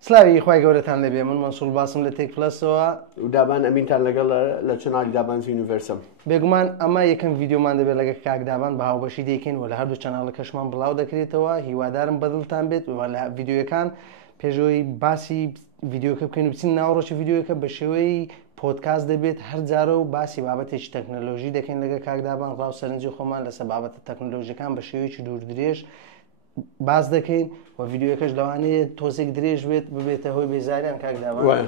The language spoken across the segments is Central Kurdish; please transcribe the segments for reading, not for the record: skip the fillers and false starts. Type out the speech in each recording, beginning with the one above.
سلاوی خی گەورەتان لەبێ من مەسوول باسم لە تێک پلسەوە و دابان ئەمینتان لەگەڵ لە چنالی دابان یونیڤرسم بێگومان ئەمە یەکەم ڤیددیۆمان دەبێت لەگە کاکدابان بە هاوبەشی دەکەین و لە هەردوو چناڵە کەشمان بڵاو دەکرێتەوە هیوادارم بەدڵتان بێت و لە ڤیددیوەکان پێشەوەی باسی ڤیددیۆکە بکەین و بچین ناوڕۆژی ڤیددیۆکە بە شێوەی پۆدکاست دەبێت هەر جارە و باسی بابەتێکی تەکنەلۆژی دەکەین لەگە کاکدابان ڕاو سەرنجی خۆمان لەسەر بابەتە تەکنەلۆژیەکان بە شێوەیەکی دوور درێژ باز دەکەین و ڤیددیۆکەش لەوانەیە تۆزێک درێژ بێت ببێتە هۆی بێزاریان کاکداوان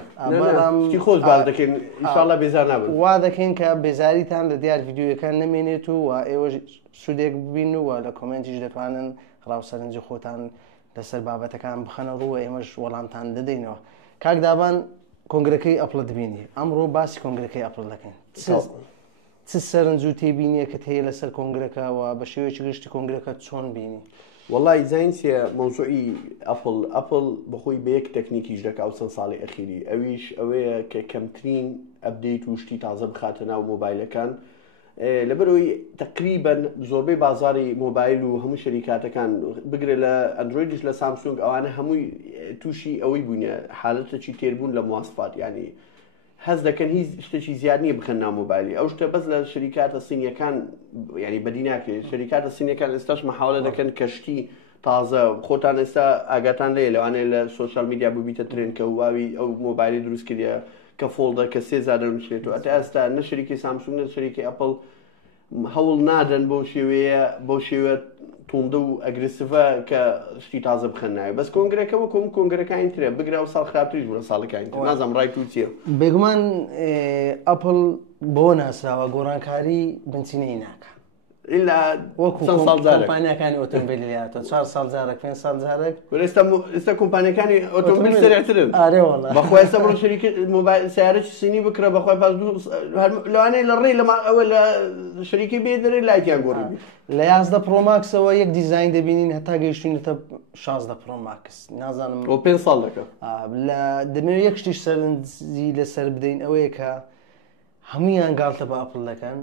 خۆش باز دەکەین ئینشاڵڵا بێزار نابن وا دەکەین کە بێزاریتان لە دیار ڤیددیۆکان نەمێنێت و ئێوە سوودێک ببین و لە کۆمنتیش دەتوانن ڕاوسەرنجی خۆتان لەسەر بابەتەکان بخەنە ڕووە ئێمەش وەڵامتان دەدەینەوە. کاکدابان کۆنگرەکەی ئەپڵ دەبینی ئەمڕۆ باسی کۆنگرەکەی ئەپڵ دەکەین چ سەرنج و تێبینیە کە هەیە لەسەر کۆنگرەکەەوە بە شێوەیەکی گشتی کۆنگرەکە چۆن بینی؟ والله زینسیە مۆزوعی ئەپڵ بەخۆی بە یەک تەکنیکیش دەکا و چەند ساڵی ئەخیری ئەویش ئەوەیە کە کەمترین ئەپدەیت و شتی تازە بخاتە ناو مۆبایلەکان لەبەرەوەی تقریبەن زۆربەی بازاری مۆبایل و هەموو شەریکاتەکان بگرێت لە ئەندرویدش لە سامسونگ ئەوانە هەمووی تووشی ئەوەی بوونە حالەتێکی تێربوون لە مواصفات ینی هەز دەکەن هیچ شتێکی زیاد نییە بخەن ناو مۆبایلی ئەو شتە بەس لە شەریکاتە سینیەکان ینی بەدی ناکرێت شەریکاتە سینیەکان ئێستاش مەحاولە دەکەن کەشتی تازە خۆتان ئێستا ئاگاتان لێ لەوانەیە لە سوۆشال میدیا ببیتە ترێن کە واوی ئەو مۆبایلی دروست کردە کە فۆڵدە کە 3000 دەنووسێتەوە ئەتا ئێستا نە شەریکی سامسونگ نە شەریکی ئەپڵ هەوڵ نادەن بۆ شێوە توندە و ئەگرسڤە کە شتی تازە بخەن ناوێت بەس کۆنگرەکەەوە کۆنگرەکانی ترێ بگرە و ساڵ خراپتریش بووە ساڵەکانی نازانم ڕای تو چییە؟ بێگومان ئەپڵ بۆ ناسراوە گۆڕانکاری بنچینەی ناکە إلا وەکو کۆمپانیەکانی ئۆتۆمبیلی هاتووە 4 ساڵ جارێک 5 ساڵ جارێک ئێستا کۆمپانیەکانی ئۆتۆمبیل سەرعترن ئارێ وەڵا بەخوای ئێستا بڕۆ شەریکی مۆبایل سیارەی سینی بکرە بەخوای پاس لەوانەیە لە ڕێی ئەوە لە شەریکی بێ دەرێ لایتیان گۆڕی لە 11 پرۆماکسەوە یەک دیزاین دەبینین هەتا گەیشتوینەتە 16 پرۆماکس نازانم بۆ 5 ساڵ دەکە لە دەمەوێت یەک شتیش سەرنجی لەسەر بدەین ئەوەیە کە هەمویان گاڵتە بە ئەپڵ دەکەن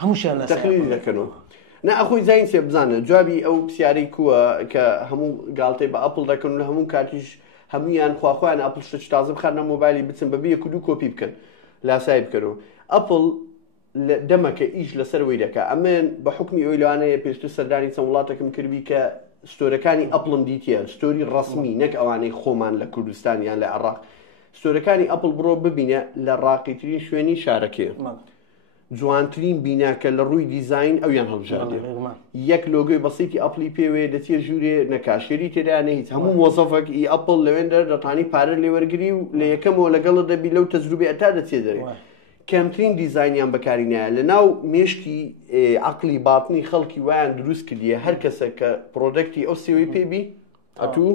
هەمووشیان لە تەقلید دەکەنەوە نه ئەخۆی زینسیە بزانە جوابی ئەو پرسیارەی کووە کە هەموو گاڵتەی بە ئەپڵ دەکەن و لە هەموو کاتیش هەمویان خواخوایان ئەپڵ شتێکی تازە بخاتنە مۆبایلی بچن بەبێ یەک و دوو کۆپی بکەن لاسای بکەنەوە ئەپڵ دەمەکە ئیش لەسەر وەی دەکا ئەمن بە حکمی ئەوی لەوانەیە پێشتر سەردانی چەند وڵاتێکم کردبی کە ستۆرەکانی ئەپڵم دیتیە ستۆری ڕەسمی نەک ئەوانەی خۆمان لە کوردستان یان لە عێراق ستۆرەکانی ئەپڵ بڕۆ ببینە لە ڕاقیترین شوێنی شارەکەیە جوانترین بیناکە لە ڕووی دیزین ئەویان هەڵبژاردێ یەک لۆگۆی بەسیتی ئەپلی پێوێ دەچێ ژوورێ نەکاشێری تێدانە هیچ هەموو مۆزەفێک ئی ئەپڵ لەوێندە دەتانی پارە لێوەرگری و لە یەکەمەوە لەگەڵ دەبی لەو تەجروبێ ئەتا دەچێ دەرێ کەمترین دیزینیان بەکارینایە لە ناو مێشتی عەقلی باتنی خەڵکی وایان دروست کردیە هەر کەسە کە پرۆدەکتی ئەو سێوەی پێبی ئەتوو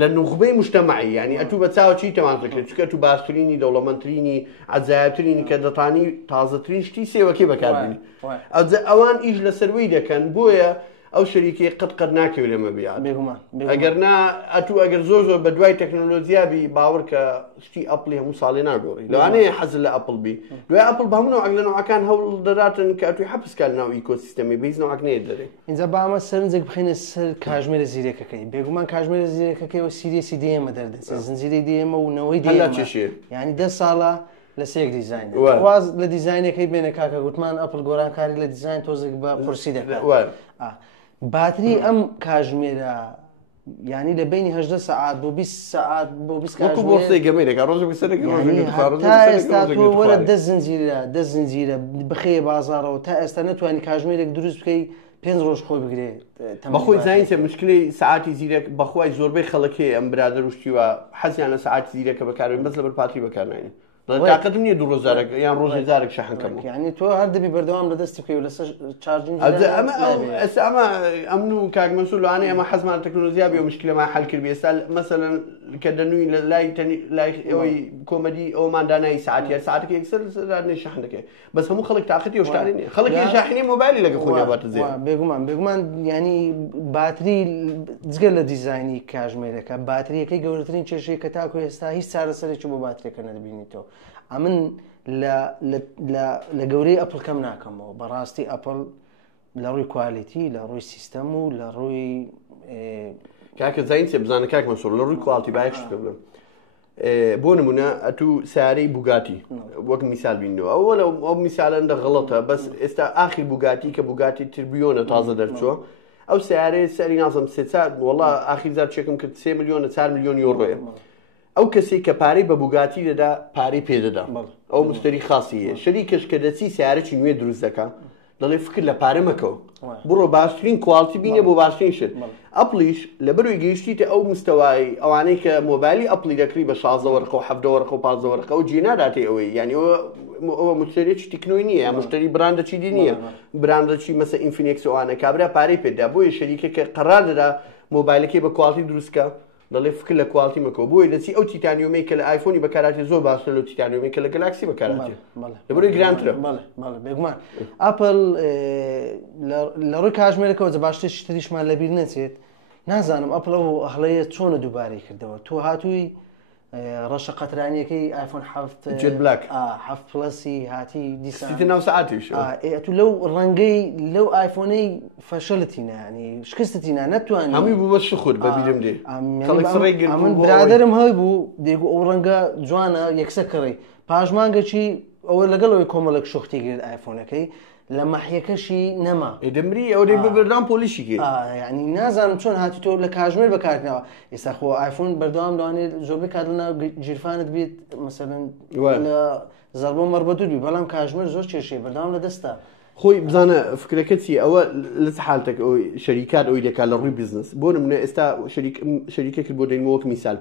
لە نوخبەی مجتەمەعی ینی ئەتوو بە چاوەچی تەوان دەکرێت چکە تو باشترینی دەوڵەمەندترینی عەجایبترینی کە دەتانی تازەترین شتی سێوەکەی بەکاربێنی ئەوان ئیش لەسەروەی دەکەن بۆیە ئەو شەریکی قەت ناکەوێت لێمە بیات ئەگەر نا ئەتوو ئەگەر زۆر بە دوای تەکنۆلۆژیابی باوەڕ کە شتی ئەپڵی هەموو ساڵێ ناگۆڕی لەوانەیە حەزت لە ئەپڵ بی دوای ئەپڵ بە هەموو نەوەک لە نەوەکان هەوڵ دەداتن کە ئەتوی حەبسکال ناو ئیکۆسیستەمی بە هیچ نەوەک نەیە دەرێ اینجا با ئەمە سەرنجێک بخینە سەر کاژمێرە زیرەکەکەی بێگومان کاژمێرە زیرەکەکەیەوە سیریەسی دێمە دەردەچێت زنجیرەی دێمە و نەوەی دێمە ینی 10 ساڵە لە سێک دیزین واز لە دیزینەکەی بێنە کاکە گوتمان ئەپڵ گۆرانکاری لە دیزین تۆزێک بە قورسی دەکات باتری ئەم کاژمێرە ینی لە بینی 18 سعات بۆ 20 سعات بۆ 20 تا ئێستا تۆ وەرە دە زنجیرە بخێ بازارەوە تا ئێستا نەتوانی کاژمێرێک دروست بکەی 5 ڕۆژ خۆی بگرێت بەخۆی زینسە مشکلی سعاتی زیرەک بەخوای زۆربەی خەڵکی ئەم برادە روشتیوە حەزیان لە سعاتی زیرەکە بەکارێن بەس لەبەر پاتری بەکارناینە تااقەتم نییە 2000 یان ڕۆژی جارێک شەحنکەم ینی تۆ هەر دەبی بەردەوام لە دەستی بکەی و لەسەر چارجینگ ئەمە ئەمن و کاکمەسوول لەوانەیە ئەمە حەزمان تەکنۆلۆژیا بێ و مشکلەمان حەل کرد ئێستا مەسەلەن کە دەنووی لە لای ئەوەی کۆمەدی ئەومان دانایی سعاتیە ساعتێک یەکسەر شەحن دەکەی بەس هەموو خەڵک تااقەتی هۆشتاری نیە خەڵکی شاحنی مۆبایلی لەگە خۆیان باتە زێر بێگومان ینی باتری جگە لە دیزینی کاژمێرەکە باتریەکەی گەورەترین کێشەیە کە تاکو ئێستا هیچ چارەسەرێکی بۆ باتریەکە نەدەبینیتەوە ئەمن لە گەورەی ئەپڵ کەم ناکەمەوە بەڕاستی ئەپڵ لە ڕووی کوالیتی لە ڕووی سیستەم و لە ڕووی کاکە زینسێ بزانە کاک مەسوول لە ڕووی کواڵتی بایەکشت بڵێم بۆ نمونە ئەتوو سیارەی بوگاتی وەک میسال بینەوە ئەو میسالەندە غەڵەتە بەس ئێستا ئاخر بوگاتی کە بوگاتی تریبیۆنە تازە دەرچووە ئەو سیارەیە سەری نازم سێ وەڵا ئاخیرزار چێکم کرد 3 ملیۆنە 4 ملیۆن یۆڕۆیە ئەو کەسێک کە پارەی بە بوگاتی دەدا پارەی پێدەدا ئەو مشتری خاصی هەیە شەریکەش کە دەچی سیارەی نوێ دروست دەکات دەڵێ فکر لە پارە مەکەوە بڕۆ باشترین کوالتی بینە بۆ باشترین شت ئەپلیش لەبەروی گەیشتیتە ئەو مستەوای ئەوانەی کە مۆبایلی ئەپلی دەکری بە 16 وەرقە و 7 وەرقە و 15 وەرقە و جێ ناداتێ ئەوەی یعنی ئەوە مشتریێکی تکنۆی نییە یا مشتری براندەچی دی نییە براندەچی مەسە ئینفینێکس ئەوانە کابرا پارەی پێدا بۆیە شەریکە کە قەرار دەدا مۆبایلەکەی بە کوالتی دروستکە دەڵێ فکر لە کوالتی مەکەوە بۆی دەچی ئەو تیتانیۆمەی کە لە ئایفۆنی بەکاراتی زۆر باشتر لەو تیتانیۆمەی کە لە گەلاکسی بەکاراتی لەبەروی گرانترە بێگومان ئاپل لە ڕووی کاتژمێرەکەەوە جە باشترێکی تریشمان لەبیر نەچێت نازانم ئەپل ئەو هەڵەیە چۆنە دووبارەی کردەوە تۆ هاتووی ڕەشە قەترانیەکەی ئایفۆن هەفت پلەسی هاتی دیسا ساعتیش تو لەو ڕەنگەی لەو ئایفۆنەی فەشەلتینانی شکستتینا نەتوانانی هەمووی بوو بە شخور بەبیرم دێ من برادرم هەی بوو دێگو ئەو ڕەنگە جوانە یەکسە کڕی پاشمانگەچی ئەوە لەگەڵەوەی کۆمەڵک شوختی گرت ئایفۆنەکەی لە مەحیەکەشی نەما دەمری ئەو دەی ببردان پۆلیشی کرد ینی نازانم چۆن هاتی تۆ لە کاتژمێر بەکارنەوە ئێستا خۆ ئایفۆن بەردەوام لەوانێت زۆربەی کات لەناو جیرفانت بێت مەسەلەن لە زەربۆ مەربەدوو بی بەڵام کاتژمێر زۆر کێشەیە بەردەوام لە دەستا خۆی بزانە فکرەکە چی ئەوە لە حالتێک شەریکات ئەوی دەکات لە ڕووی بیزنس بۆ نمونە ئێستا شەریکە کرد بۆ دەینەوەک میسال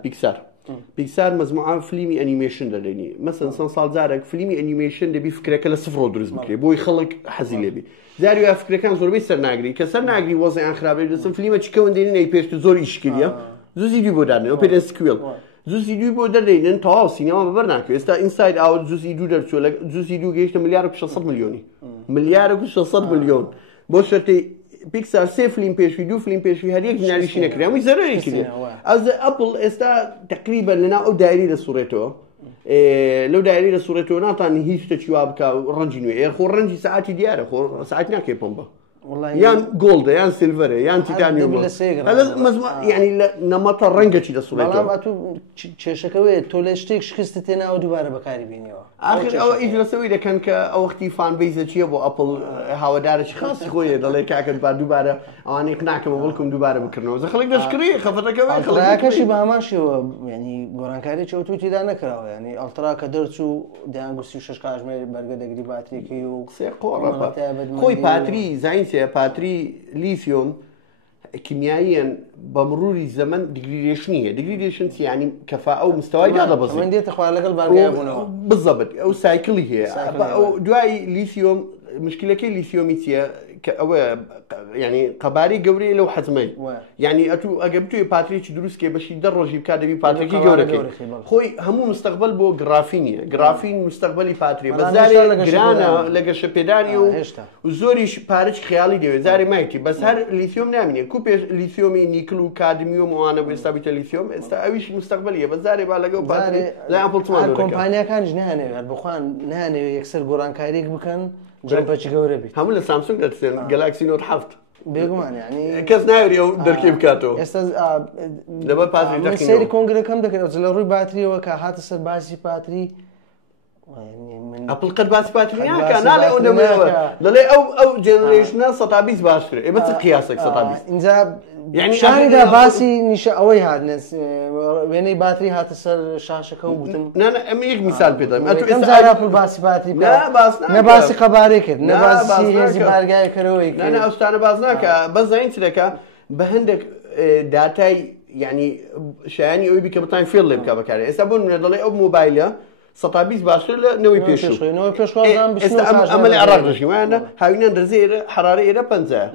پیکسار مەزموعە فیلمی ئەنیمێشن دەدەینی مەسەن چەند ساڵ جارێک فیلمی ئەنیمێشن دەبی فکرەکە لە سفرۆ دروست بکرێت بۆی خەڵک حەزی لێبی جاری وای فکرەکان زۆربەی سەرناگری کە سەرناگری وەزەیان خراپێت دەچن فیلمە چیکەون دێنین پێشتر زۆر ئیشکردیە زوزی دوی بۆ دادنێن ئەو پێدەن سکوێڵ زوزی دوی بۆ دەدەینن تەواو سینەما بەبەر ناکرێت ئێستا ئینساید ئاوت زوزی دوو دەرچووە لە زوزی دوو گەیشتە ملیارد و 600 ملیۆنی ملیارد و 600 ملیۆن بۆ شەرتەی پیکسار سێ فیلم پێشوی دوو فیلم پێشوی هەر یەک ژناریشی نەکرێ هەمووی زەرەری کردێ ئەز ئەپڵ ئێستا تقریبا لەناو ئەو دایری دەسوڕێتەوە لەو دایری دەسوڕێتەوە ناتوانانی هیچ شتێکی وا بکە ڕەنجی نوێ خۆ ڕەنجی سەعاتی دیارە خۆ سەعات ناکەی پۆمبە یان گۆڵدە یان سیلڤەرە یان تیتانیۆم یعنی نەمەتە ڕەنگەکی دەسوڕێتەوە کێشەکەوێت تۆ لە شتێک شکستت تێناوە دووبارە بەکاری بینیەوە ئاخر ئەوە ئیش لەسەوەی دەکەن کە ئەو وەختی فانبیزە چییە بۆ ئەپڵ هاوادارێکی خاصی خۆیە دەڵێ کاکەن با دووبارە ئەوانەی قناکەمە بڵکم دووبارە بکردنەوە زە خەڵک دەشکری خەفەتەکەوەی خەڵکەشی بە هەمان شێوە ینی گۆڕانکاری چەوتوی تێدا نەکراوە ینی ئەڵترا کە دەرچوو دەیانگوستی 6 کاتژمێر بەرگە دەگری باتریەکەی و سێ قۆڕە خۆی پاتری زاینسێ پاتری لیثیۆم کیمیاییان بە مروری زەمن دیگریدێشنیە دیگریدێشن یعنی کەفاءە و مستەوای دادەبەزێت من دێتە خوا لەگەڵ بارگای بوونەوە بالضبط ئەو سایکڵی هەیە دوای لیثیۆم مشکلەکەی لیثیۆمی چییە کە ئەوە ینی قەباری گەورەی لەو حەزمەی ینی ئەتو ئەگە بتوێ پاترێکی دروستکێ بەشی 10 ڕۆژی بکات دەبی پاترێکی گەورەکەی خۆی هەموو مستەقبل بۆ گرافینیە گرافین مستەقبلی پاتری بەزارێ گرانە لە گەشەپێدانی و زۆریش پارەی خەیاڵی دەوێت زارێ مایتی بەس هەر لیثیۆم نامینێ کو پێش لیثیۆمی نیکل و کادمیۆم وانە بۆ ئێستا بیتە لیثیۆم ئێستا ئەویش مستەقبلیە بەزارێ با لەگەڵ پاتری لای ئەپڵتمان کۆمپانیاکانیش نانەوێت بخوان نانەوێت یەکسەر گۆڕانکاریێک بکەن جەمپەچی گەورە بیت هەموو لە سامسونگ دەچێن گەلاکسی نۆت 7 بێگومان ینی کەس ناوێری ئەو دەرکێ بکاتەوە ئێستا لەبەر پاتری سەیری کۆنگرەکەم دەکەن لە ڕووی باتریەوە کە هاتە سەر باسی پاتری ئەپڵ قەت باسی پاتری ناکە ناڵێ ئەو دەمەوە دەڵێ ئەو جێنەرێشنە 120 باشترە ئێمە چ قیاسێک 120 اینجا شانیدا باسی نیشە ئەوەی هاتنێ وێنەی باتری هاتە سەر شاشەکە و گوتم ئەمە یەک میسال پێدەم ئەم باسی پاتری نەباسی قەبارەی کرد نەباسی هێزی بارگایەکەرەوەی ئەوستانە باز ناکە بەس زین چ دەکە بە هەندێک داتای ینی شایانی ئەوی بیکە بتان فێڵ لێ بکە بەکارێ ئێستا بۆ منە دەڵێ ئەو مۆبایلە 120 باشتر لە نەوەی پێشوە ئەمە لە عێراق دەژین وایە هاوینان دەرزێرە حرارە ئێرە 50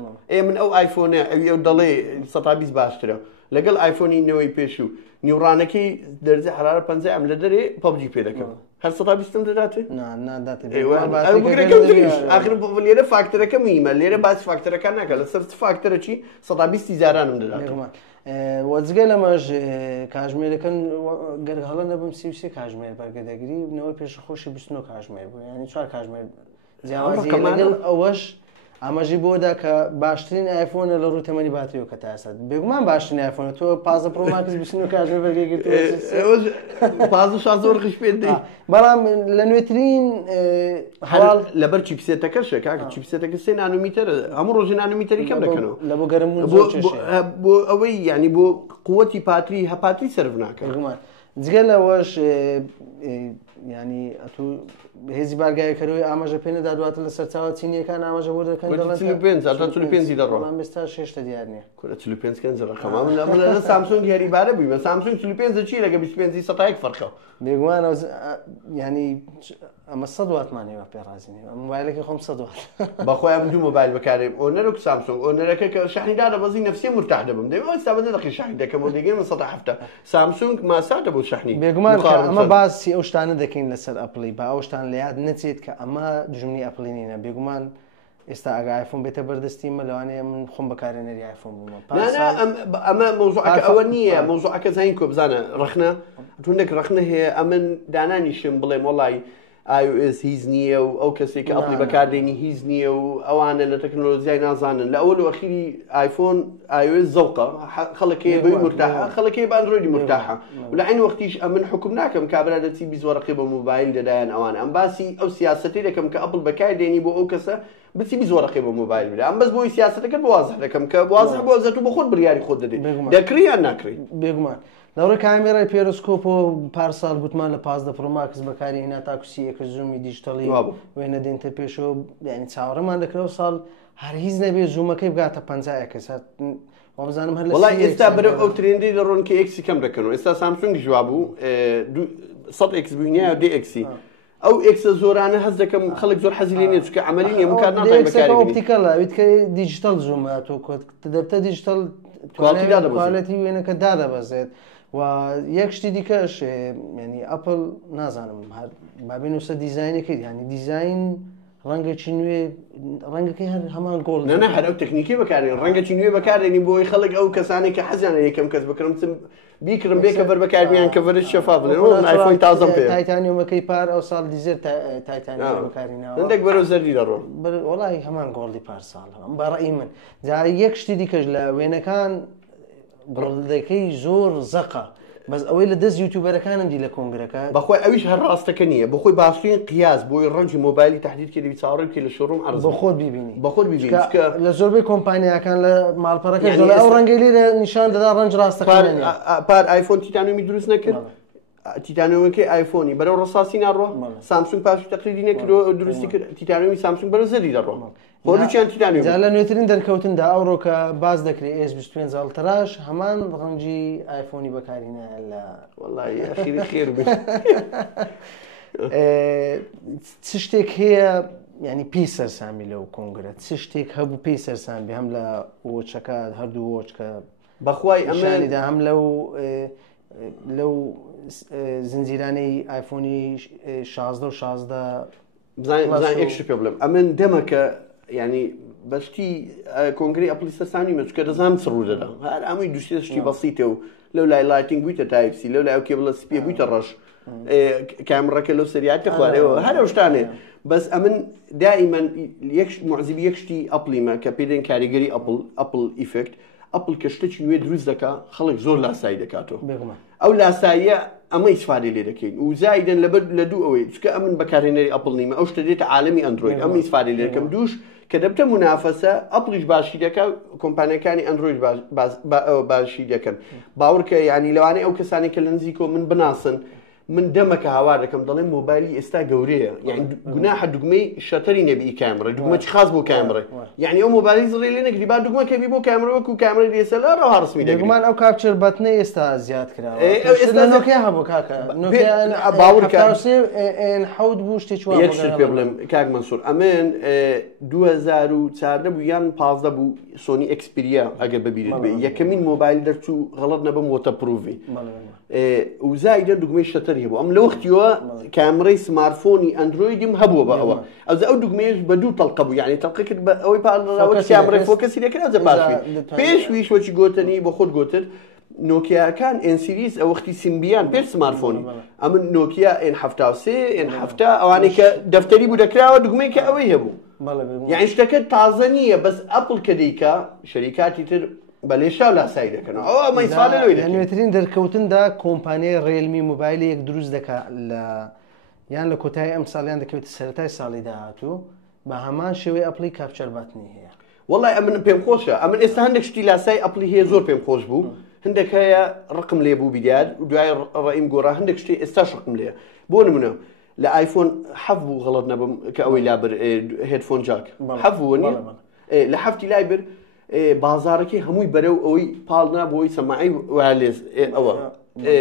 من ئەو ئایفۆنە ئەوی ئەو دەڵێ 120 باشترە لەگەڵ ئایفۆنی نەوەی پێشوو نیوڕانەکەی دەرزی حرارە 50 ئەم لە دەرێ پەبجی پێ دەکەم هەر 120 دەداتێ ئاخر لێرە فاکتەرەکە میمە لێرە باسی فاکتەرەکان ناکە لەسەر فاکتەرەکی 120 زارانم دەدات وەجگە لەمەش کاتژمێرەکەن گەرهەڵە نەبم 33 کاتژمێر بەرگەدەگری بنەوەی پێشخۆشی 29 کاتژمێر بوو ینی 4 کاتژمێر جیاوازی لەگەڵ ئەوەش ئەمەژی بۆدا کە باشترین ئایفۆنە لە ڕووی تەمەنی باتریەوە کە تا ئێستا بێگومان باشترین ئایفۆنە تۆ 15 پرۆ ماکس بچین و کاتژمێر بەرگەی 15 زۆر خش پێ دەی بەڵام لە نوێترین هەواڵ لەبەر چیپسێتەکەشە کاکە چیپسێتەکە 3 نانۆمیتەرە هەموو ڕۆژی نانۆمیتەری کەم دەکەنەوە لە بۆ گەرمبوون بۆ ئەوەی ینی بۆ قووەتی پاتری هەپاتری سەرف ناکە جگە لەوەش ینی ئەتو هێزی بارگایەکەرەوەی ئاماژە پێ نەدا دواتر لە سەرچاوە چینیەکان ئاماژە بۆ دەکەن بەڵام ئێستا 6 دیار نییە 45 ڕقەما من لە سامسونگ یاریبارە بووی بە سامسونگ 45 چی لەگە 25 سەتایەک فەرقە بێگومان ینی ئەمە 100 واتمان هێوە پێڕازینی مۆبایلەکەی خۆم 100 وات بەخۆی ئەم دوو مۆبایل بەکارێ ئۆنەرە و سامسونگ ئۆنەرەکە کە شاحنیدا دەبەزی نەفسی مرتاح دەبم دەبێت ئێستا بەدە دەقی شاحنی دەکەم و دەگەێنمە 170 سامسونگ ماساتە بۆ شاحنی بێگومان ئەمە باسی ئەو شتانە دەکەین لەسەر ئەپڵی با ئەو شتان لە یاد نەچێت کە ئەمە دژمنی ئەپڵی نینە بێگومان ئێستا ئەگە ئایفۆن بێتە بەردەستی مە لەوانەیە من خۆم بەکارێنەری ئایفۆن بوومە ئەمە مۆزوعەکە ئەوە نییە مۆزوعەکە زین کۆ بزانە ڕخنە تونێک ڕخنە هەیە ئەمن دانانیشم بڵێم وڵی iOS هیچ نییە و ئەو کەسێک کە ئەپڵی بەکاردێنی هیچ نییە و ئەوانە لە تەکنۆلۆژیای نازانن لە ئەوە وەخیری ئایفۆن iOS زەوقە خەڵکێ بەوی مرتاحە خەڵکێ بە ئەندرۆیدی مرتاحە و لە عین وەختیش ئەمن حکم ناکەم کابرا دەچی بیزوەڕقی بە مۆبایل دەدایان ئەوان ئەم باسی ئەو سیاسەتی دەکەم کە ئەپڵ بەکاردێنی بۆ ئەو کەسە بچی بیزوەڕقی بە مۆبایل بدە ئەم بەس بۆی سیاسەتەکەت بۆوازح دەکەم کە وازح بۆ زەت و بە خۆت بڕیاری خۆت دەدەیت دەکری یان ناکری بێگومان لەوڕێ کامێرای پێرۆسکۆپ و پارسال گوتمان لە 15 پرۆ ماکس بەکاری هێنا تاکوسیەکە زوومی دیجیتەڵی وێنە دێنتە پێشەوە یعنی چاوەڕێمان دەکرێت ساڵ هەر هیچ نەبێ زوومەکەی بگاتە 50 کەس بزانم هەر وڵای ئێستا بەرە ئەو ترێندی لە ڕۆنکە ئێکسی کەم دەکەنەوە ئێستا سامسونگ جواب بوو 100 ئێکس بووینە دێ ئێکسی ئەو ئێکسە زۆرانە هەز دەکەم خەڵک زۆر حەزی لێ نییە چکە عملی نیە کار ناتوانین بەکاری ئۆپتیکەڵە ویتکە دیجیتەڵ زوومە تۆ دەبتە دیجیتەڵ کوالەتی وێنەکە دادەبەزێت و یەک شتی دیکەش ینی ئەپڵ نازانم بابێن وسە دیزایینەکەی ینی دیزاین ڕەنگەکی نوێ ڕەنگەکەی هەر هەمان گۆڵ نە هەر ئەو تەکنیکی بەکارێن ڕەنگەکی نوێ بەکارێنی بۆی خەڵک ئەو کەسانی کە حەزیانە یەکەم کەس بکڕم بیکڕم بێ کە بەر بەکاربیان کە بەرش شەفاف بڵێن ئایفۆن تازەم پێ تایتانیۆمەکەی پار ئەو ساڵ دیزر تایتانیۆم بەکارینەوە هەندێک بەرەو زەردی دەڕۆن وەڵی هەمان گۆڵی پارساڵ هەم بەڕێی من جا یەک شتی دیکەش لە وێنەکان گڵدەکەی زۆر زەقە بەس ئەوەی لە دەست یوتیوبەرەکانم دی لە کۆنگرەکە بەخۆی ئەویش هەر ڕاستەکە نییە بەخۆی باشترین قیاس بۆی ڕەنجی مۆبایلی تهدید کردی چاوەڕێ بکەی لە شۆڕۆم عەرز بە خۆت بیبینی بە خۆت بیبینی لە زۆربەی کۆمپانیاکان لە ماڵپەڕەکەش دەڵێ ئەو ڕەنگەی لێرە نیشان دەدا ڕەنج ڕاستەکان پار ئایفۆن تیتانۆمی دروست نەکرد تیتانۆمەکەی ئایفۆنی بەرەو ڕۆساسی ناڕوە سامسونگ پاش تەقلیدی نەکردو دروستی کرد تیتانۆمی سامسونگ بەرەو زەری دەڕۆ خۆلوچیان تیتانۆمی جا لە نوێترین دەرکەوتندا ئەوڕۆ کە باز دەکرێت S25 ئەڵتراش هەمان ڕەنجی ئایفۆنی بەکارینە لە وەڵی ئەخیری خێر بێ چ شتێک هەیە ینی پێی سەرسامی لەو کۆنگرە چ شتێک هەبوو پێی سەرسامی هەم لە وۆچەکە هەردوو وۆچکە بەخوای ئەمانیدا هەم لەو زنجیرانەی ئایفۆنی 16 و 16 بزان یەکشت پێ بڵێم ئەمن دەمەکە ینی بەشتی کۆنگری ئەپڵی سەرسانی مەچکە دەزانم چ ڕوو دەدا هەر ئەمووی دوشتێشتی بەسیتە و لەو لای لایتینگ بوویتە تایپسی لەو لای ئەوکێ بڵە سپێ بوویتە ڕەش کامڕەکە لەو سەریاتە خوارەوە هەر ئەو شتانێ بەس ئەمن دائیمەن معزیبی یەکشتی ئەپڵیمە کە پێدەن کاریگەری ئەپڵ ئیفکت ئەپڵ کە شتێکی نوێ دروست دەکات خەڵک زۆر لاسایی دەکاتەوە ئەو لاساییە ئەمە ئیسفادەی لێ دەکەین و زایدن لە دوو ئەوەی چکە ئەمن بەکارهێنەری ئەپڵ نیمە ئەو شتە دێتە عالەمی ئەندروید ئەمە ئیسفادەی لێ دەکەم دووش کە دەبتە منافەسە ئەپڵیش باشی دەکات کۆمپانیەکانی ئەندروید باشی دەکەن باوەڕکە ینی لەوانەیە ئەو کەسانی کە لە نزیکۆ من بناسن من دەمەکە هاوار دەکەم دەڵێم مۆبایلی ئێستا گەورەیە یعنی گوناحە دوگمەی شەتەری نەبی کامێرە دوگمەی خاص بۆ کامێرە یعنی ئەو مۆبایلی زڕی لێ نەگری با دوگمەکە بی بۆ کامێرە وەکو کامێرەی DSLR ڕەوا ڕسمی دەگری دەگومان ئەو کاپچر بەتنەی ئێستا زیاد کراوە لە نۆکیا هەبوو کاکە باوەڕکە حەوت بوو شتێکی وا یەکشت پێ بڵێم کاک مەنسوور ئەمن 2014 بوو یان 15 بوو سۆنی ئەکسپیریا ئەگەر ببیرت بێ یەکەمین مۆبایل دەرچوو غەڵەت نەبم وۆتەپڕوڤی وزایدە دوگمەی شەتەری هەبوو ئەم لە وەختیەوە کامێرەی سمارتفۆنی ئەندرویدیم هەبووە بە ئەوە ئەو دوگمەیەش بە دوو تەڵقە بوو یعنی تەڵقە کرد بە ئەوەی پاڵەوە کامێرەی فۆکەسی دەکرد ئەجە پاشوی پێشویش وەچی گۆتنی بە خۆت گۆتر نۆکیاکان ئەنسیریز ئەو وەختی سیمبیان پێش سمارتفۆنی ئەمن نۆکیا N73 N7 ئەوانەی کە دەفتەری بوو دەکراوە دوگمەی کە ئەوەی هەبوو یعنی شتەکە تازە نییە بەس ئەپڵ کە دیکە شەریکاتی تر بەلێشاو لاسایی دەکەنەوە ئەو مەیساڵە لۆی نوێترین دەرکەوتندا کۆمپانیای ڕێلمی موبایلێک دروست دەکات لە یان لە کۆتایی ئەم ساڵیان دەکەوێت سەرەتای ساڵی داهاتوو بە هەمان شێوەی ئەپڵی کاپچەرباتنی هەیە. وڵای ئەمن پێم خۆشە ئەمن ئێستا هەندێک شتی لاسای ئەپڵی هەیە زۆر پێم خۆش بوو هەندێک هەیە ڕقم لێ بوو بیدیار و دوای ڕئیم گۆڕا هەندێک شتی ئێستاش ڕقم لێە بۆ نمونە لە ئایفۆن حەف بوو غەڵەت نەبم کە ئەوەی لابر هێدفۆن جاک حەف بوو نیە لە حەفتی لای بر بازارەکەی هەمووی بەرەو ئەوەی پاڵنا بۆی سەماعی وایرلێس ئەوە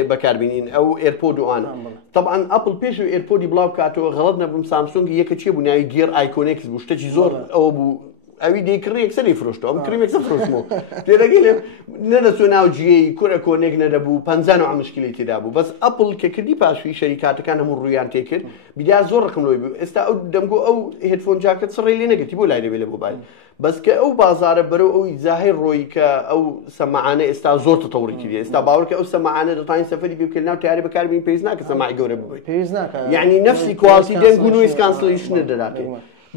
بەکاربینین ئەو ئێرپۆد و ئانە طبعاً ئەپڵ پێش ئێرپۆدی بڵاو کاتەوە غەڵەت نەبم سامسونگ یەکە چێ بوو ناوی گێر ئایکۆنێکس بوو شتێکی زۆر ئەوە بوو ئەوی دەیکڕی یەکسەری فرۆشتەوە ئەم کریم یەکسەر فرۆشتمەوە تێدەگەی لێ نەدەچۆ ناو جیەی کورە کۆنێک نەدەبوو 50 مشکلی تێدا بوو بەس ئەپڵ کە کردی پاشوی شەریکاتەکان هەموو ڕوویان تێکرد بیدیا زۆر ڕقم لۆی بوو ئێستا ئەو دەمگۆ ئەو هێدفۆن جاکەت سڕی لێ نەگەتی بۆ لای دەبێت لە موبایل بەس کە ئەو بازارە بەرەو ئەوی زاهیر ڕۆی کە ئەو سەماعانە ئێستا زۆر تەتەوڕی کردی ئێستا باوەڕکە ئەو سەماعانە دەتوانین سەفەری بکرد ناو تیارە بەکاربین پێویست ناکە سەماعی گەورە ببێت پێویست ناکە یعنی نەفسی کواڵتی دەنگ و نویز کانسلیشن دەداتێ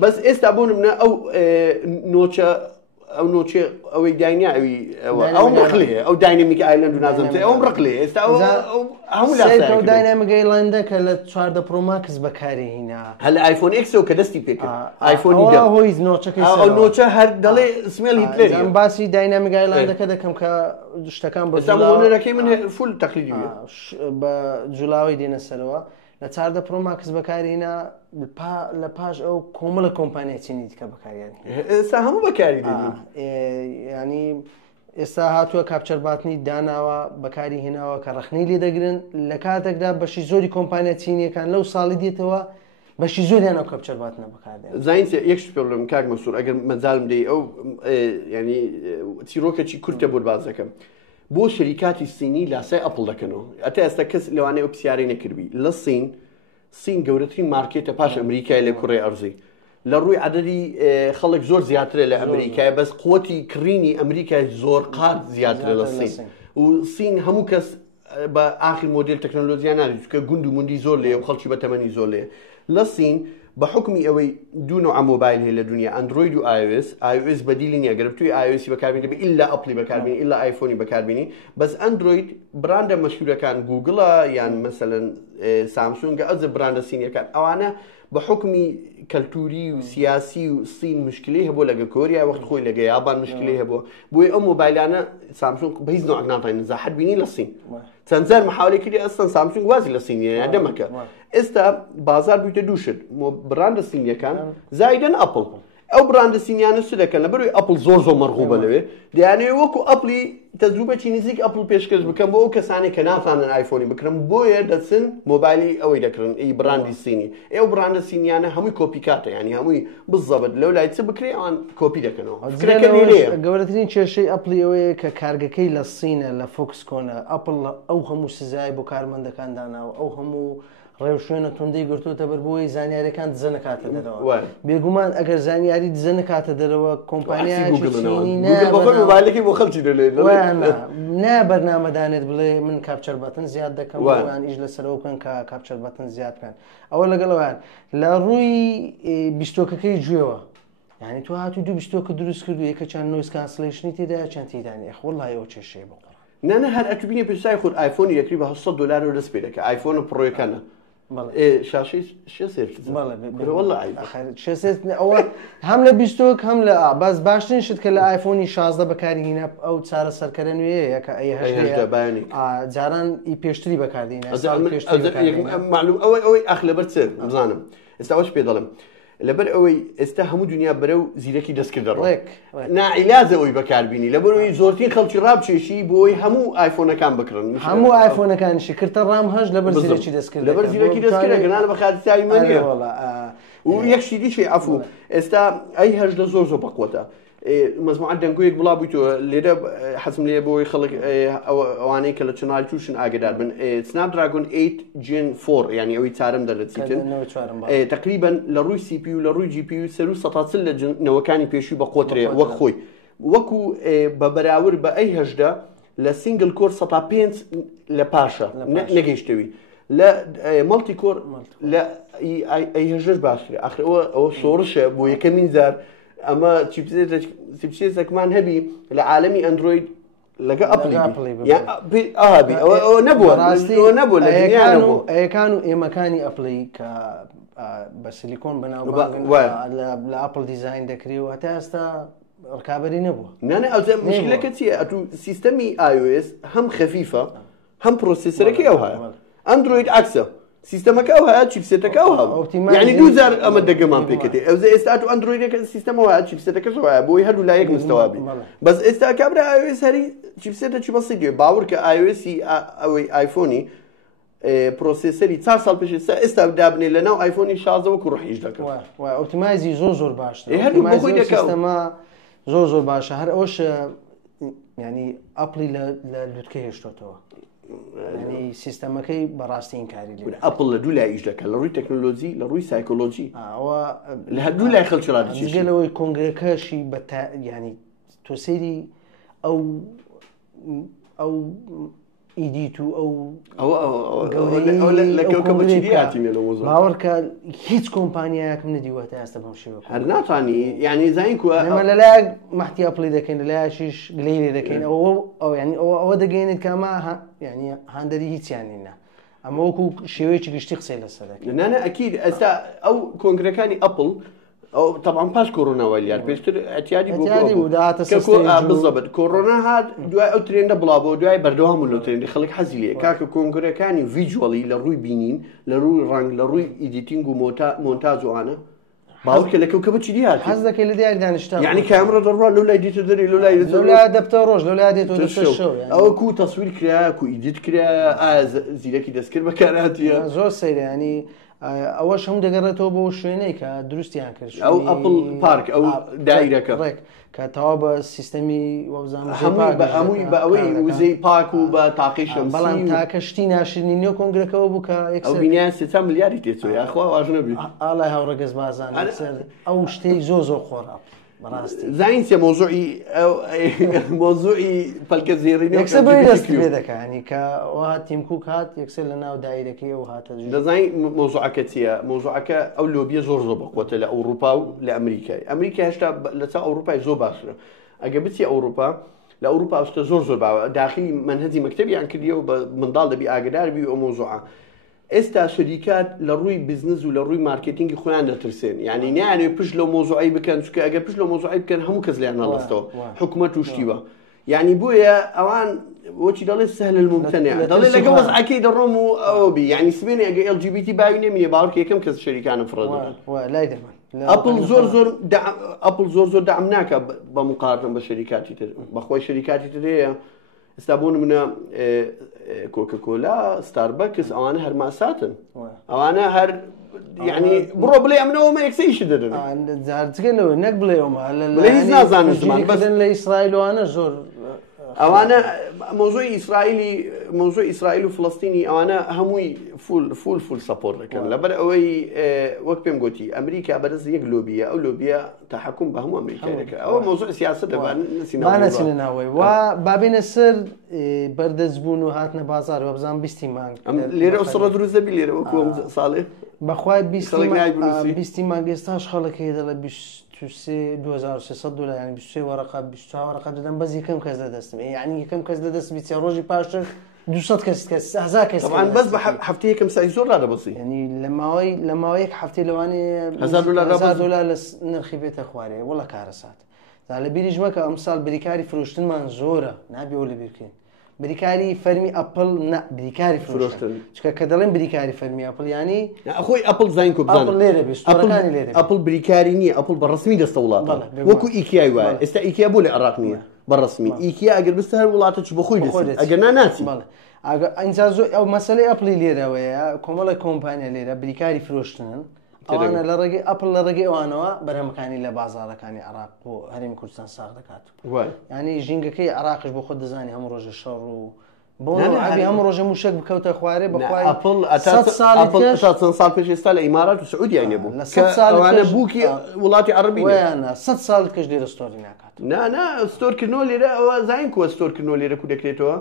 بەس ئێستا بۆ نمونە ئەو نۆچە ئەو نۆچێ ئەوەی داینیا ئەو ڕقلێ ئەو داینامیک ئایلەند و نازەمتێ ئەوم ڕقلێ ئێستا هەموو لاسەکە داینامیک ئایلەندە کە لە 14 پرۆ ماکس بەکارهێنا هەل ئایفۆن ئێکسەوە کە دەستی پێکرد ئایفۆنی دا هۆی نۆچەکەی ئەو نۆچە هەر دەڵێ سمێل هیتلەری ئەم باسی داینامیک ئایلەندەکە دەکەم کە شتەکان بە زەمانەکەی من فول تەقلیدی بە جوڵاوی دێنە سەرەوە لە 14 پرۆ ماکس بەکارهێنا لە پاش ئەو کۆمەڵە کۆمپانیای چینی دیکە بەکاریان ئێستا هەموو بەکاری دێنین ینی ئێستا هاتووە کاپچەرباتنی داناوە بەکاری هێناوە کە ڕخنەی لێ دەگرن لە کاتێکدا بەشی زۆری کۆمپانیا چینیەکان لەو ساڵی دێتەوە بەشی زۆریان ئەو کاپچەرباتنە بەکاردێن زین یەکش پێڵم کاک مەسوور ئەگەر مەجالم دەی ئەو ینی چیرۆکێکی کورتە بۆ باز دەکەم بۆ شەریکاتی سینی لاسای ئەپڵ دەکەنەوە ئەتا ئێستا کەس لەوانەیە ئەو پرسیارەی نەکردبی لە سین گەورەترین مارکێتە پاش ئەمریکای لە کوڕی ئەرزی لە ڕووی عەدەدی خەڵک زۆر زیاترە لە ئەمریکای بەس قووەتی کڕینی ئەمریکای زۆر قات زیاترە لە سین و سین هەموو کەس بە ئاخر مۆدل تەکنۆلۆژیان ناوێت کە گوند و موندی زۆر لێ و خەڵکی بەتەمەنی زۆر لێ لە سین بە حکمی ئەوەی دوو نوع مۆبایل هەیە لە دنیا ئەندروید و iOS بەدیلی نییە گەر توی iOS بەکاربێنی دەبێت ئیلا ئەپڵی بەکاربێنی ئیلا ئایفۆنی بەکاربێنی بەس ئەندروید براندە مەشهورەکان گوگڵە یان مەسەلەن سامسونگە ئەز براندە سینیەکان ئەوانە بە حکمی کەلتوری و سیاسی و سین مشکلی هەبوو لەگە کۆریا وەخت خۆی لەگە یابان مشکلی هەبوو بۆی ئەو مۆبایلانە سامسونگ بە هیچ نوعک ناتوانین نزاحەت بینی لە سین چەند جار محاولەی کردی ئەستن سامسونگ وازی لە سینیە دەمەکە ئێستا بازار بوویتە دووشت براندە سینیەکان زایدەن ئەپڵ ئەو براندە سینیانە چ دەکەن لەبەروی ئەپڵ زۆر مەرغوبە لەوێ دەیانەوێت وەکو ئەپڵی تەجروبەی نزیک ئەپڵ پێشکەش بکەم بۆ ئەو کەسانێک کە ناتوانن ئایفۆنی بکڕن بۆیە دەچن مۆبایلی ئەوەی دەکڕن ئەی براندی سینی ئێو براندە سینیانە هەمووی کۆپیکاتە ینی هەمووی بزەبت لەو لای چ بکرێ ئەوان کۆپی دەکەنەوە گەورەترین کێشەی ئەپڵی ئەوەیە کە کارگەکەی لە سینە لە فۆکس کۆنە ئەپڵ ئەو هەموو سزای بۆ کارمەندەکان داناوە ئەو هەموو ڕێوشوێنە تۆندەی گرتوتە بەر بۆی زانیاریەکان دزە نەکاتە دەرەوە بێگومان ئەگەر زانیاری دزە نەکاتە دەرەوە کۆمپانیایکی بۆ خەڵکی دەلێت نا بەرنامەدانێت بڵێ من کاپچەرباتن زیاد دەکەم وان ئیش لەسەرەوە بکەن کە کاپچەرباتن زیاد بکەن ئەوە لەگەڵەوەیان لە ڕووی بیستۆکەکەی گوێوە یعنی تو هاتووی دوو بیستۆکە دروست کردو یەکە چەند نویز کانسلیشنی تێدا چەند تێدانی وەڵڵای ئەو چێشەیە بۆ نانە هەر ئەتوبینە پێشای خۆت ئایفۆنی یەکری بە $100 دەست پێ دەکە ئایفۆن پڕۆیەکانە شاشەی ئەوە هەم لە بیستۆک هەم لە باز باشترین شت کە لە ئایفۆنی 16 بەکارهێنا ئەو چارە سەرکەرە نوێیە کە جاران ئی پێشتری بەکاردێنە معلوم ئەوەی ئەخ لەبەر چ بزانم ئێستا ئەوش پێ دەڵم لەبەر ئەوەی ئێستا هەموو دنیا بەرە و زیرەکی دەستکردەڕێک نائیلازە ئەوی بەکاربینی لەبەرەوەی زۆرترین خەڵکی ڕابچێشی بۆی هەموو ئایفۆنەکان بکڕن هەموو ئایفۆنەکانشی کردە ڕام هەش لەبەر زیرەکی دەستکرد لەبەر زیرەکی دەستکردە گەنان بە خاتیایی منە و یەکشی دیشی ئەفو ئێستا ئەی هەژدە زۆر بەقوتە مەزموعات دەنگۆیەک بڵا بوویتەوە لێرە حەزم لێ بۆی خەڵک ئەوانەی کە لە چنال تووشن ئاگدار بن سنابدراگۆن 8 Gen 4 ینی ئەوەی چارەم دەرەچیتن تقریبا لە ڕووی CPU لە ڕووی GPU سەر و 100 لە نەوەکانی پێشووی بە قۆترێ وەک خۆی وەکو بە بەراورد بە ئەی هەژدە لە سینگل کۆر 105 لە پاشە نەگەیشتەوی لا مالتي كور لا اي هجر باشتري اخر او صورشه بو يكمين زار اما تشيبسيتك كمان هبي لعالمي اندرويد لقى ابل يا ابي او نبوه كانوا مكاني ابل ك بس اللي يكون بناو لابل ديزاين دكري وحتى استا ركابري نبوه انا مشكله كتير اتو سيستمي اي او اس هم خفيفه هم بروسيسورك اوها اندرويد عكسه سيستمك اوها تشيبسيتك اوها يعني دوزار اما دقمان بيكتي او زي استاتو اندرويد سيستم اوها تشيبسيتك اوها بوي هادو لا يك مستوابي بس استا كابرا اي او اس هري تشيبسيتك بسيط باور ك اي او اس او ايفوني بروسيسوري 4 سال پیش استا دابني لنا ايفوني 16 وكو روح يجدك و اوبتمايزي زور باش هادو بخوي سيستم زور باش هر اوش يعني ابل للوتكيش تو يعني سيستمكي براستين كاري لي ابل لدولا يجدك لروي تكنولوجي لروي سايكولوجي و لهدولا يخلش رادي شي قالوا كونغريكاشي بتا يعني توسيري او ايديتو او لكوكب تشريعاتي من الموضوع باورك هيت كومبانياك من ديواتها استبهم شي هرناطاني يعني زينكو لما لا محتي ابل دكين لا شيش قليل دكين او يعني او دكين كما يعني هندري هيت يعني اما وكو شويش يشتغل لسدك انا اكيد او كونغريكاني ابل او طبعا باش كورونا واليار بيشتر اعتيادي بالضبط كورونا هاد دواء ترند بلابو دواء بردوها من ترند خليك حزليه كاك كونغري كان فيجوالي لروي بينين لروي رانج لروي ايديتينغ ومونتاج وانا باوك لك كوكب تشديات حزك اللي داير دانشتغل يعني كاميرا ضرورة لولا ايديت دري لولا دبتروج لولا اديتو الشو يعني او كو تصوير كرا كو ايديت كرا زيركي دسكر مكاناتي زور سير يعني اواش هم دقرتو بو شويني كدروستيان كرش او ابل بارك او دايره كريك كتواب سيستمي وبزام هموي باوي وزي باك وبتعقيش شمسي بلان تاكشتي ناشرين نيو كونغريكو بوكا اكس او بنيان 6 مليار تيتو يا اخو اجنبي الله يهورقز بازان او شتي زوزو خورا براستي زين سي موضوعي موضوعي فالكزيرين يكسب يدك يعني كوات تيم كوك هات يكسل لنا ودايرك وهات زين موضوعك تيا موضوعك او لوبيا زور زبق وتلا اوروبا ولا امريكا هشتا لتا اوروبا زو باشره اجبتي اوروبا لاوروبا است زور داخلي منهجي مكتبي عن كديو من ضال بي اقدار بي موضوعه استا شركات لروي بزنس ولروي ماركتينج خوان دترسين يعني بش لو موضوعي بكن شو اجا بش لو موضوعي بكن همو كزليان الله استو حكومته وشتيبا يعني بويا اوان وشي ضل سهل الممتنع ضل لك بس اكيد الرومو او بي يعني سبيني اجا ال جي بي تي باينه مي بارك كم كز شركه انفرد لا يدمن ابل زور دعم ابل زور دعمناك بمقارنه بالشركات بخوي شركات تدي استابون من كوكا كولا ستاربكس او انا هر ماساتن او انا هر يعني بروبلي امنو ما يكسيش ددن زارت قالوا نقبل يوم ليش نازان زمان بس لاسرائيل وانا زور او انا موضوع اسرائيل وفلسطيني او انا هموي فول سبورت كان لبر اوي وقت بهم قلتي امريكا بدز يقلوبيا او لوبيا تحكم بهم امريكا او موضوع سياسه دابا نسينا وي وبابين السر بردزبون وهاتنا بازار وبزان بيستيمان ليره وصل دروز بليره وكم صالح بخوای 20 مانگستاش خلق هذا لبش تسي 2300 دولار يعني بس ورقه بس ورقه دادن بس كم كاز دست يعني كم كاز دست بيتي روجي باشر 200 كاس هزاك طبعا بس بحفتيه كم ساعه زور هذا بسيط يعني لما ويك حفتي لو اني 1000 دولار نرخي بيت اخواري والله كارثات على بيريج مكا امثال بريكاري فروشتن منزوره نبي ولا بيركين بريكاري فرمي ابل نا بريكاري فروشتن شكا كدلين بريكاري فرمي ابل يعني اخوي ابل زينكو بزان ابل ليره بس تركاني ليره ابل بريكاري ني ابل بالرسمي دستولات وكو ايكيا واي استا ايكيا بولي الرقميه بالرسمي ايكيا اجر بستهل ولاتش بخوي دس اجرنا ناسي انت او مساله ابل ليره ويا كوملا كومباني ليره بريكاري فروشتن انا لرقي ابل لرقي وانا برا مكاني لبازار كاني عراق وهرم كردستان ساق دكات يعني جينجكي عراقش بو خد زاني هم روج الشر بونو عبي هم روج مشك بكوت اخواري بخواي ابل ابل صار في شيء الامارات والسعوديه يعني ابو انا بوكي ولاتي عربيه وانا 6 سال كش دير ستوري ناكات نا ستور كنولي زين كو ستور كنولي كو دكريتو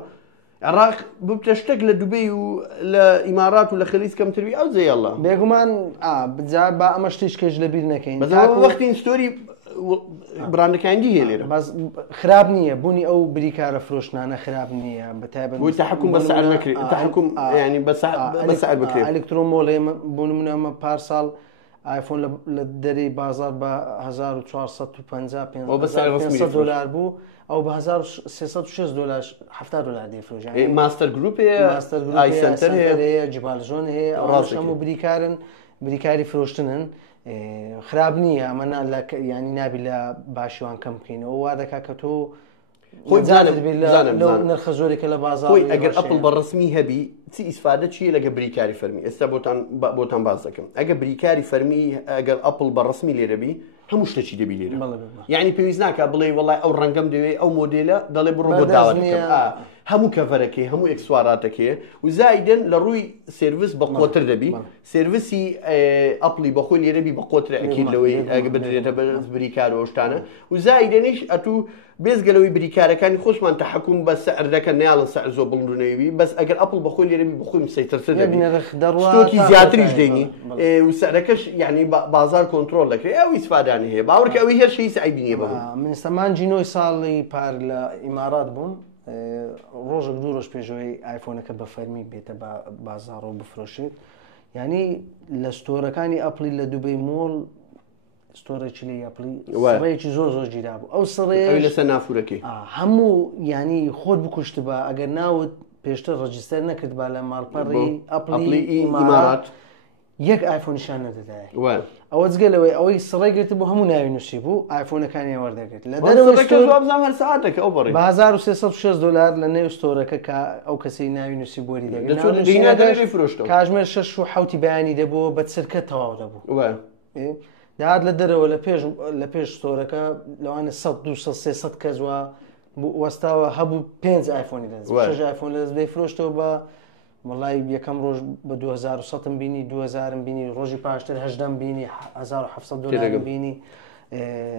عراق بتشتك لدبي والامارات ولا خليج كم تربي او زي الله بيقومان بتزعل بقى مشتيش كج لبير نكين بس وقت ستوري براندك عندي هي ليره بس خراب نية بوني او بريكار فروشنا انا خراب نية بتابع والتحكم بس على المكري التحكم يعني بس على البكري الكترون مولي بوني من اما بارسال ايفون لدري بازار ب 1450 بس $500 بو او ب 1306 دولار $70 دي فروش يعني ماستر جروب اي سنتر هي جبال جون هي او شمو بريكاري فروشتنن خراب نییە ئەمە ینی نابی لە باشیوان کەم بکەینەوە وا دەکا کە تۆ نرخە زۆرێکە لە بازار خۆی ئەگەر ئەپڵ بەڕسمی هەبی چی ئیسفادە چیە لەگە بریکاری فەرمی ئێستا بۆتان باز دەکەم ئەگە بریکاری فەرمی ئەگەر ئەپڵ بەڕسمی لێرەبی هەموو شتێکی دەبی لێرە یعنی پێویست ناکە بڵێ وڵای ئەو ڕەنگەم دەوێت ئەو مۆدێلە دەڵێ بڕۆ بۆ داوا دەکەم هەموو کەڤەرەکەی هەموو ئەکسواراتەکەیە و زایدن لە ڕووی سێرویس بە قۆتر دەبی سێرویسی ئەپڵی بەخۆی لێرەبی بە قۆتر ئەکید لەوەی ئەگە بدرێتە بەرز بریکارەوە شتانە و زایدنیش ئەتوو بێزگەلەوەی بریکارەکانی خۆشمان تەحکوم بە سەعر دەکەن ناڵن سەعر زۆر بڵندونەوەی بەس ئەگەر ئەپڵ بەخۆی لێرەبی بخۆی مسەیترتر دەبی ستۆکی زیاتریش دەینی و سەعرەکەش یعنی بازار کۆنتڕۆڵ دەکرێت ئەو ئیسفادانی هەیە باوەڕکە ئەوەی هەر شەی سعیبی نییە بەبوو من سەمان جینۆی ساڵی پار لە ئیمارات بوون ڕۆژێک دوو ڕۆژ پێشەوەی ئایفۆنەکە بە فەرمی بێتە بازارەوە بفرۆشێت ینی لە ستۆرەکانی ئەپڵی لە دوبەی مۆڵ ستۆرێکی لێ ئەپڵی سڕەیەکی زۆر گیرا بوو ئەو سڕێ لەسەر نافورەکەی هەموو ینی خۆت بکوشت بە ئەگەر ناوت پێشتر ڕەجیستەر نەکرد با لە ماڵپەڕی ئەپڵی ئیمارات یەک ئایفۆنیشان نەدەدایە ئەوە جگەلەوەی ئەوەی سڕێ گرت بۆ هەموو ناوی نووسی بوو ئایفۆنەکانی وەردەگرت لە دەرەوەی هەر ساعتێک ئەو بەڕێ $1306 لە نێو ستۆرەکە کە ئەو کەسی ناوی نووسی بۆری دەگرت کاژمێر 6 و حوتی بەیانی دەبوو بە چرکە تەواو دەبوو داهات لە دەرەوە لە پێش ستۆرەکە لەوانە 100 کەس وە وەستاوە هەبوو 5 ئایفۆنی دەست ئایفۆن لە دەست فرۆشتەوە بە وڵای یەکەم ڕۆژ بە 2100 بینی 2000 بینی ڕۆژی پاشتر 18 بینی $1700 بینی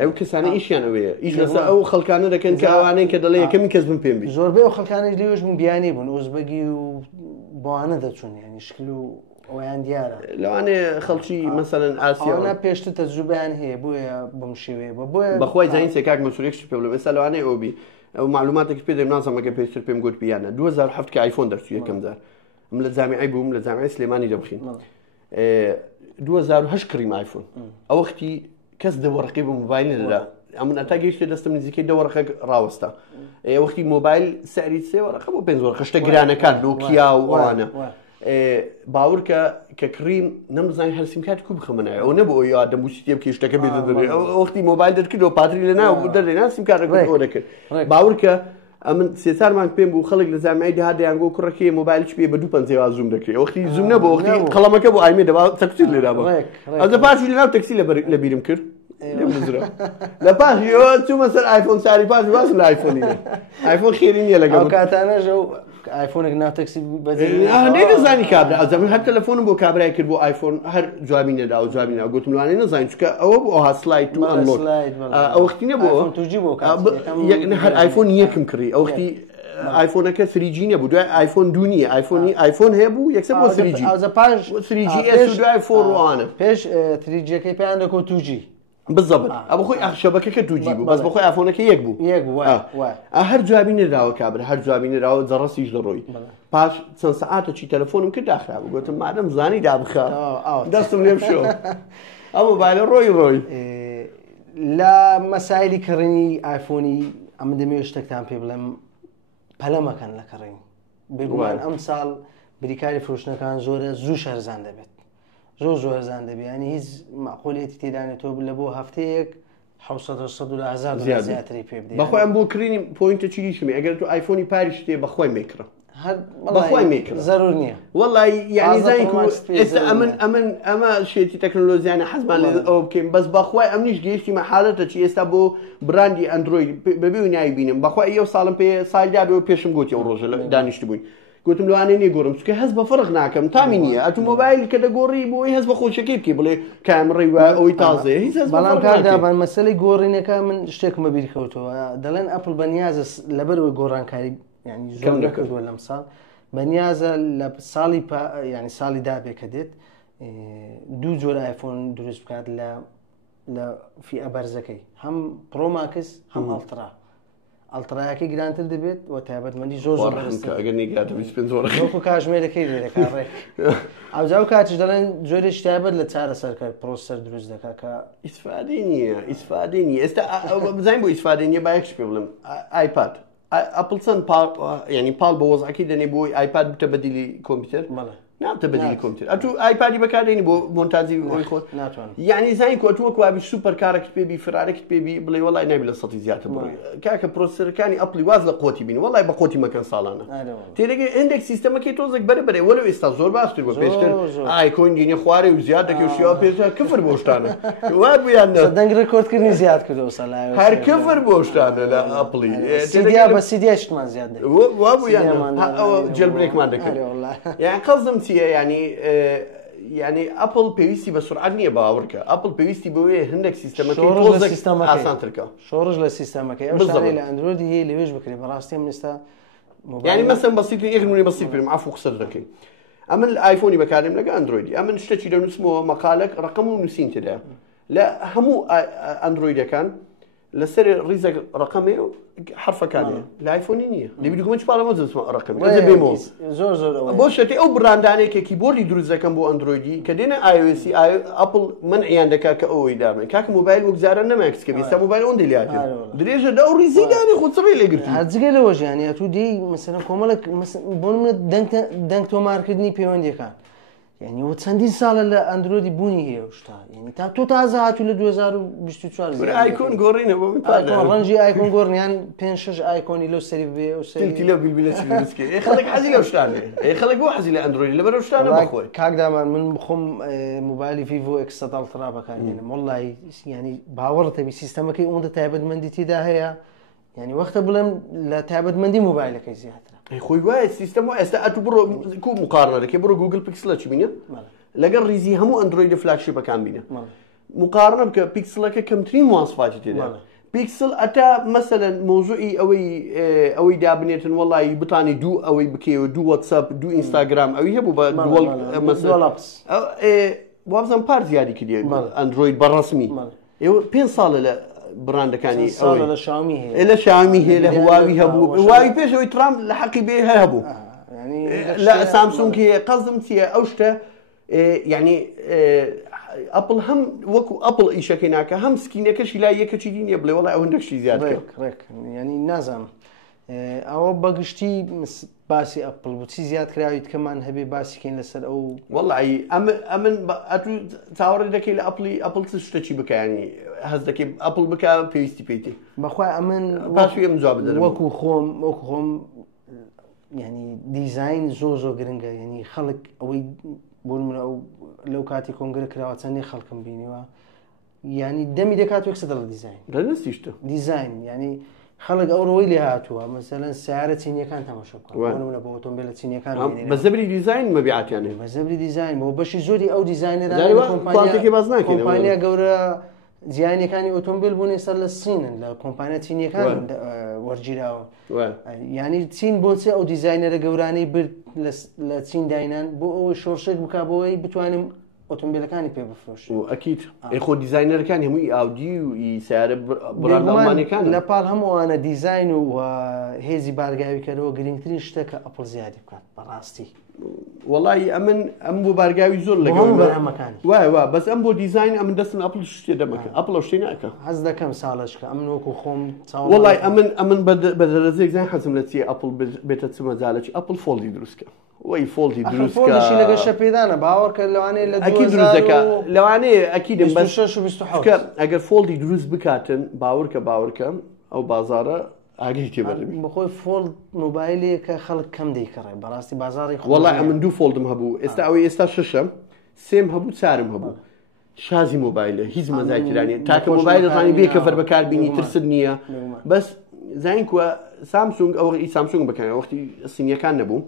ئەو کەسانە ئیشیان ئەوەیە ئیش لەسەر ئەو خەڵکانە دەکەن کە ئەوانەیە کە دەڵێ یەکەمی کەس بم پێم بی زۆربەی ئەو خەڵکانەی لێوەش بوون بیانی بوون ئۆزبەگی و بۆوانە دەچوون ینی شکل و ئەویان دیارە لەوانەیە خەڵکی مەسەلەن ئاسیاوانە پێشتر تەجروبەیان هەیە بۆیە بم شێوەیە بۆیە بەخوای زانینی کاک مەسوولێکی پێ بڵێم ئێستا لەوانەیە ئەو بی ئەو معلوماتێکی پێ دەم نازانمەکە پێشتر پێم گوت بیانە 2007 کە ئایفۆن دەرچوو یەکەم جار لە جامیعی بووم لە جامیعی سلێمانی دەبخین 2008 کڕیم ئایفۆن ئەو وەختی کەس دەوەڕقی بە مۆبایلی دەدا ئەمن ئەتا گەیشتێ دەستم نزیکەی دەوەڕقە ڕاوەستا وەختی مۆبایل سەعری 3 وەرەقە بۆ 5 وەرەقە شتە گرانەکان نۆکیا و ئەوانە باورکە کە کڕیم نەمزانانی هەر سیمکارتی کوو بخەمەنایە ئەو نەبوو ئەو یا دەموچی تێ بکەی شتەکە بێت دەدرێ وەختی مۆبایل دەرکردەوە پاتری لە ناو دەرێنا سیمکارەکە ئەو دەکرد باورکە ئەمن سێچارمان پێم بوو خەڵک لە زامیای دەهادەیانگۆ کوڕەکەی مۆبایلش پێ بە 250 زوم دەکرێت وەختی زوم نەبوو وەختی قەڵەمەکە بۆ ئایمێ دەبا تەکسیر لێرا بە ئەوە پاشی لەناو تەکسی لە بیرم کرد لە پاشی ئەوە چوومە سەر ئایفۆن ساری پاش باسم لە ئایفۆنی ئایفۆن خێری نییە لەگەڵ کاتانەژە و ئایفۆنێک ناو تەکسی نەیدەزانی کابرا ئەزەمن هەر تەلەفۆنم بۆ کابرای کرد بۆ ئایفۆن هەر جوابی نەدا و جوابی ناو گوتم لەوانەیە نەزانین چونکە ئەوە بۆ ئەوها سلاید و ئەنلۆد ئەو وەختی نەبوو هەر ئایفۆن یەکم کڕی ئەو وەختی ئایفۆنەکە 3G نەبوو دوای ئایفۆن 2 نییە ئایفۆن هەیە بوو یەکسەر بۆ 3G دوای 4 پێش 3Gەکەی پێیان دەکەوت 2G بالضبط ئەو خۆی شەبەکەکە 2G بوو بەس بەخۆی ئایفۆنەکە یەک بوو هەر جوابی نەداوە کابرا هەر جوابی نەداوە جەڕەسیش لەڕۆی پاش چەند سەعاتێکی تەلەفۆنم کرد داخرابوو گوتم مادەم زانی دابخە دەستم لێ بشۆ ئەو مۆبایلە ڕۆی لە مەسایلی کڕینی ئایفۆنی ئەمە دەمەوێت شتێکتان پێ بڵێم پەلەمەکەن لە کڕین بێگومان ئەم ساڵ بریکاری فرۆشتنەکان زۆرە زوو شەرزان دەبێت زۆر هەرزان دەبێت ینی هیچ ماقۆلێتی تێدانێتەوە لە بۆ هەفتەیەک 700 زیاتری پێ بدەیت بەخۆی ئەم بۆ کڕینی پۆینتە چیشمی ئەگەر تو ئایفۆنی پاریش تێ بەخۆی میکڕە بەخۆی میکڕە زەرور نییە وەڵی یعنی زانین ئێستا ئەمە شێتی تەکنۆلۆژیانە حەزمان لێ ئەو بکەین بەس بەخوای ئەم نیش گەیشتیمە حالەتە چی ئێستا بۆ براندی ئەندروید بەبێ و ناوی بینم بەخوای ئەو ساڵم پێ ساڵیادەوە پێشم گوتی ئەو ڕۆژە دانیشت بووین گوتم لەوانەیە نێگۆڕم چکە هەست بە فەرق ناکەم تامی نییە ئەتو مۆبایل کە دەگۆڕی بۆی هەست بە خۆشەکەی بکەی بڵێ کامڕێی وایە ئەوەی تازەیە هیچ بەڵام کاردابان مەسەلەی گۆڕینەکە من شتێکمە بیری کەوتەوە دەڵێن ئەپڵ بەنیازە لەبەرەوەی گۆڕانکاری يعني زۆر نەکردووە لەم ساڵ بەنیازە لە ساڵی ینی ساڵی دابێ کە دێت دوو جۆر ئایفۆن دروست بکات لە فئە بەرزەکەی هەم پرۆ ماکس هەم ئەڵترا ئەڵترایەکەی گرانتر دەبێت و تایبەتمەندی زۆر کاتژمێرەکەی لێرەکڕێک ئەوجا و کاتیش دەڵێن جۆرێکی تایبەت لە چارەسەرکە پرۆسەر دروست دەکات کە ئیسفادەی نییە ئێستا بزانین بۆ ئیسفادەی نییە با یەکش پێ بڵێم ئایپاد ئەپڵ چەند ینی پاڵ بە وەزعەکەی دەنێ بۆی ئایپاد بتە بەدیلی کۆمپیوتەر نامتە بەدیلی کۆمپیوتەر ئەتو ئایپادی بەکاردێنی بۆ مۆنتاژی ئەوی خۆت یعنی زانی کۆتووە کوابی سوپەر کارێکت پێبی فرارێکت پێبی بڵێ وڵای نابی لە 100 زیاتر بڕۆی کاکە پرۆسەرەکانی ئەپڵی واز لە قۆتی بین وڵای بە قۆتی مەکەن ساڵانە تێدەگەی هەندێک سیستەمەکەی تۆزێک بەرەبەرێ وەرە ئێستا زۆر باشتر بە پێشتر ئایکۆن دینی خوارێ و زیاد دەکەی و شێوە پێ کفر بۆ شتانە وا بویان دەنگ ڕێکۆردکردنی زیاد کردەوە سەلای هەر کفر بۆ شتانە لە ئەپڵی سیدیا بە سیدیاشتمان زیاد دەکەی وا بویان جێلبرێکمان دەکەن یان قەزم چییە ینی ئەپڵ پێویستی بە سرعات نییە باوەڕکە ئەپڵ پێویستی بەوەیە هەندێک سیستەمەکەی ئاسانترکە شۆڕژ لە سیستەمەکەی ئەو شتانەی لە ئەندرۆیدی هەیە لەوێش بکرێت بەڕاستی ئێستا ینی مەسەن بەسیط یەک نمونەی بەسیط بێم عەفو قسەر دەکەین ئەمن ئایفۆنی بەکارێم لەگە ئەندرۆیدی ئەمن شتێکی دەنووسمەوە مەقالێک ڕقم و نووسین تێدایە لە هەموو ئەندرۆیدەکان لەسەر ڕیزە ڕقەمێ حرفەکانێ لە ئایفۆنی نییە لێبیگومە چ پاڵەمە جسمە ڕقم بێمەوە زۆر بۆ شتێ ئەو براندانێکە کیبۆردی دروست دەکەم بۆ ئەندرۆیدی کە دێنە iOS ئەپڵ منعیان دەکات کە ئەوەی دامن کاکە موبایل وەک جارە نەماکس کە ئێستا موبایل ئەوەندەی لاتێ درێژە دا ئەو ڕیزەی دانی خۆ چڕی لێگرتی هەرجگە لەوەش یانی ئەتوو دێی مەسەلەن کۆمەڵێک بۆ نمونە دەنگ تۆمارکردنی پەیوەندیەکان یعنی وە چەندین ساڵە لە ئەندرۆیدی بوونی هەیە شتا یعنی تا تۆ تازە هاتوو لە 2024 ئایکۆن گۆڕینە بۆ ڕەنجی ئایکۆن گۆڕنیان 5-6 ئایکۆنی لەو سەری بێ ئەو سەری لە بیلبیلە دروستکە خەڵک حەزی لەو شتانێ خەڵک بۆ حەزی لە ئەندرۆیدی لەبەر ئەو شتانە بخۆی کاکدامان من بخۆم موبایلی ڤیڤۆ X100 ئەڵترا بەکاردێنم وەڵڵی ینی باوەڕتە بی سیستەمەکەی ئەوەندە تایبەتمەندی تێدا هەیە ینی وەختە بڵێم لە تایبەتمەندی موبایلەکەی زیاترە خۆی وایە سیستەم ئێستا ئەتو بڕۆ کو مقارنە دەکەی بڕۆ گوگل پیکسلە چی بینە لەگەڵ ریزی هەموو ئەندرۆیدە فلاگشیپەکان بینە مقارنە بکە پیکسلەکە کەمترین مواصفاتی تێدا پیکسل ئەتا مەسەلەن مۆزوعی ئەوەی دابنێتن وەڵی بتانی دوو ئەوەی بکەوە دوو واتساپ دوو ئینستاگرام ئەوی هەبوو بە وابزان پار زیادی کردی ئەندرۆید بەڕەسمی ئێوە 5 ساڵە لە براندەکانی لە شامی هەیە لە هواوی هەبوو هواوی پێشەوەی ترام لە حەقی بێ هەبوو لە سامسونگ هەیە قەزم چییە ئەو شتە یعنی ئەپڵ هەم وەکو ئەپڵ ئیشەکەی ناکە هەم سکینەکەشی لای یەکەچی دینیە بڵێ وەڵای ئەوەندەشی زیادڕێک ینی نازانم ئەوە بەگشتی باسی ئەپڵ بوو چی زیاد کراوی کەمان هەبێ باسیکەین لەسەر ئەو وەڵی ئەمن چاوەڕێ دەکەی لە ئەپڵ چ شتێکی بکانی هەز دەکەی ئەپڵ بک پێویستی پێیتی بەخوا ئەمن باشی ئەم جواب بدەن وەکو خۆم ینی دیزین زۆر گرنگە ینی خەڵک ئەوەی بۆ ئەو لەو کاتی کۆنگرە کراوە چەندی خەڵکم بینیوە ینی دەمی دەکات وەکسە دەڵ دیزین دەستیشتە دیزین ینی خەڵک ئەوڕۆی لێ هاتووە مەسەلەن سیارە چینیەکان تەماشا بکەن بۆ ئۆتۆمبیلە چینیەکان بە زەبری دیزین مەبیعاتیان هەیە بە زەبری دیزین بۆ بەشی زۆری ئەو دیزینەرە کۆمپانیا گەورە جیهانیەکانی ئۆتۆمبیل بوون ێستا لە سینن لە کۆمپانیا چینیەکان وەرگیراوە ینی چین بۆچێ ئەو دیزینەرە گەورانەی برد لە چین داینان بۆ ئەوەی شۆڕشێک بک بۆەوەی بتوانم ئۆتۆمبیلەکانی پێ بفرۆش ئەکییت خۆ دیزینەرەکانی هەمووی ئاودی و سیارە براندەڵمانەکان لە پاڵ هەمووانە دیزین و هێزی بارگاویکەرەوە گرنگترین شتەکە ئەپڵ زیادی بکات بەڕاستی وەڵی ئەم بۆ بارگاوی زۆر لەگەڵمەکانی وای بەس ئەم بۆ دیزین ئەمن دەستن ئەپڵ شتێ دەمەکە ئەپڵ شتێ ناکە حەز دەکەم ساڵشکە ئەمن وەکو خۆم وەڵی ئەمن بە دەرەزێک زان حەزم لە چیە ئەپڵ بێتە چمەجالێکی ئەپڵ فۆڵدی دروستکە وەی فۆڵدی دروستکەشی لەگە شەپێدانە باوەڕکە لەوانەیە لە دروست دەکە لەوانەیە ئەکیدم ئەگەر فۆڵدی دروست بکاتن باورکە ئەو بازارە ئاگەی تێبەربی بەخۆی فۆڵ موبایلێکە خەڵک کەم دەیکڕێ بەڕاستی بازاری وەڵی ئەمن دوو فۆڵدم هەبوو ئێستا ئەوەی ئێستا شەشەم سێم هەبوو چارم هەبوو شازی موبایلە هیچ مەزایکرانی تاکە موبایل دەتوانی بێ کەفەر بەکاربینی ترسد نییە بەس زین کووە سامسونگ ئەوەی سامسونگ بکەن وەختی سینیەکان نەبوو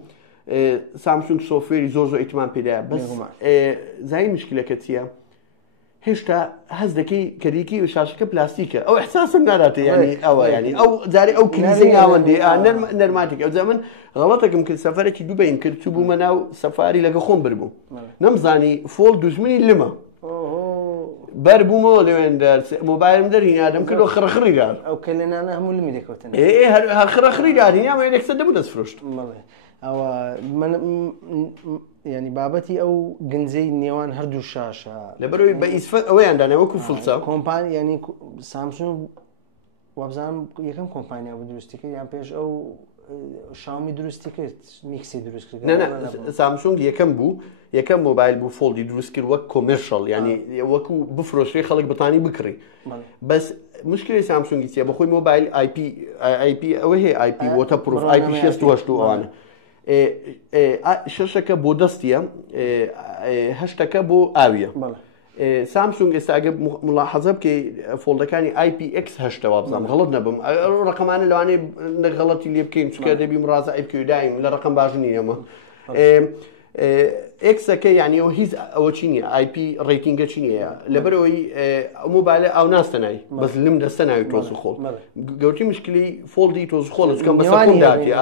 سامسونگ سۆفێری زۆر ئیتمان پێدایە بەس زای مشکلەکە چییە هێشتا هەز دەکەی کەریکی و شاشەکە پلاستیکە ئەو احساسم ناداتێ ینی ئەوە ینی ئەو جارێ ئەو کلیزەی ئاوەندێ نەرماتێک ئەو زەمن غەڵەتێکم کرد سەفەرێکی دووبەیم کرد چوو بوومە ناو سەفاری لەگە خۆم بردبووم نەمزانی فۆڵ دوژمنی لمە بەر بوومەوە لەوێن دەرس مۆبایلم دەرهینادەم کردەوە خڕەخڕیدار ئەو کەلێنانە هەموو لمی دەکەوتن خڕەخڕیدار هینامە یەکسەر دەبوو دەستفرۆشت ئەوە ینی بابەتی ئەو گنجەی نێوان هەردوو شاشە لەبەرەوەی بە ئیسفە ئەوەیاندا وەکو فڵچە کۆمپانی ینی سامسونگ وابزانم یەکەم کۆمپانیا بە دروستی کرد یان پێش ئەو شاومی دروستی کرد میکسی دروست کرد سامسونگ یەکەم بوو یەکەم مۆبایل بوو فۆڵدی دروست کرد وەک کۆمێرشەڵ ینی وەکو بفرۆشی خەڵک بتانی بکڕی بەس مشکلی سامسونگی چیە بەخۆی مۆبایل IP ئەوە هەیە IP وۆتە پرۆف IP 6 ئەوانە شەشەکە بۆ دەستیە هەشتەکە بۆ ئاویە سامسونگ ئێستا ئەگە ملاحەزە بکەی فۆڵدەکانی IPX هەشتەوە بزانم غەڵت نەبم ڕقەمانە لەوانەیە غەڵەتی لێ بکەین چکە دەبی مڕازە ئایبکەوی دایم لە ڕقم باش نیە ئەمە ئێکسەکە یعنی ئەوە هیچ ئەوە چی نییە IP ڕێتینگە چی نییە لەبەرەوەی مۆبایلە ئەو ناستە ناوی بەس لم دەستە ناوی تۆز خۆڵ گەوتی مشکلی فۆڵدی تۆز خۆڵ چکەم بەسەکۆم داتی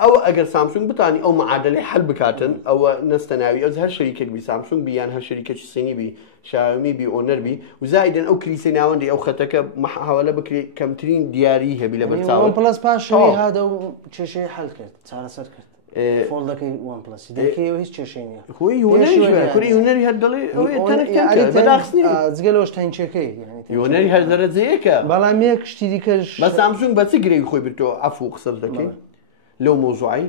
ئەو ئەگەر سامسونگ بتانی ئەو معادلەی حل بکاتن ئەوە نەستە ناوی ئەو هەر شەریکێک بی سامسونگ بیان هەر شەریکێکی سینی بی شاومی بی ئۆنەر بی و زایدن ئەو کلیسەی ناوەندی ئەو خەتەکە هەوالە بکری کەمترین دیاری هەبی لە بەرچاوە پلس پاشەوەی هادە و کێشەی حل کرد چارەسەر کرد فۆڵدەکەی وان پلسی دەکەیەوە هیچ کێشەی نییە خۆی کوری هوەری هەر دەڵێ جگە لەوە شتینچەکەی هوەری هەر دەرەجەیەکە بەڵام یەک شتی دیکەش بە سامسونگ بە چ گرێی خۆی بێتەوە ئەفو قسە دەکەی لەو مۆزوعی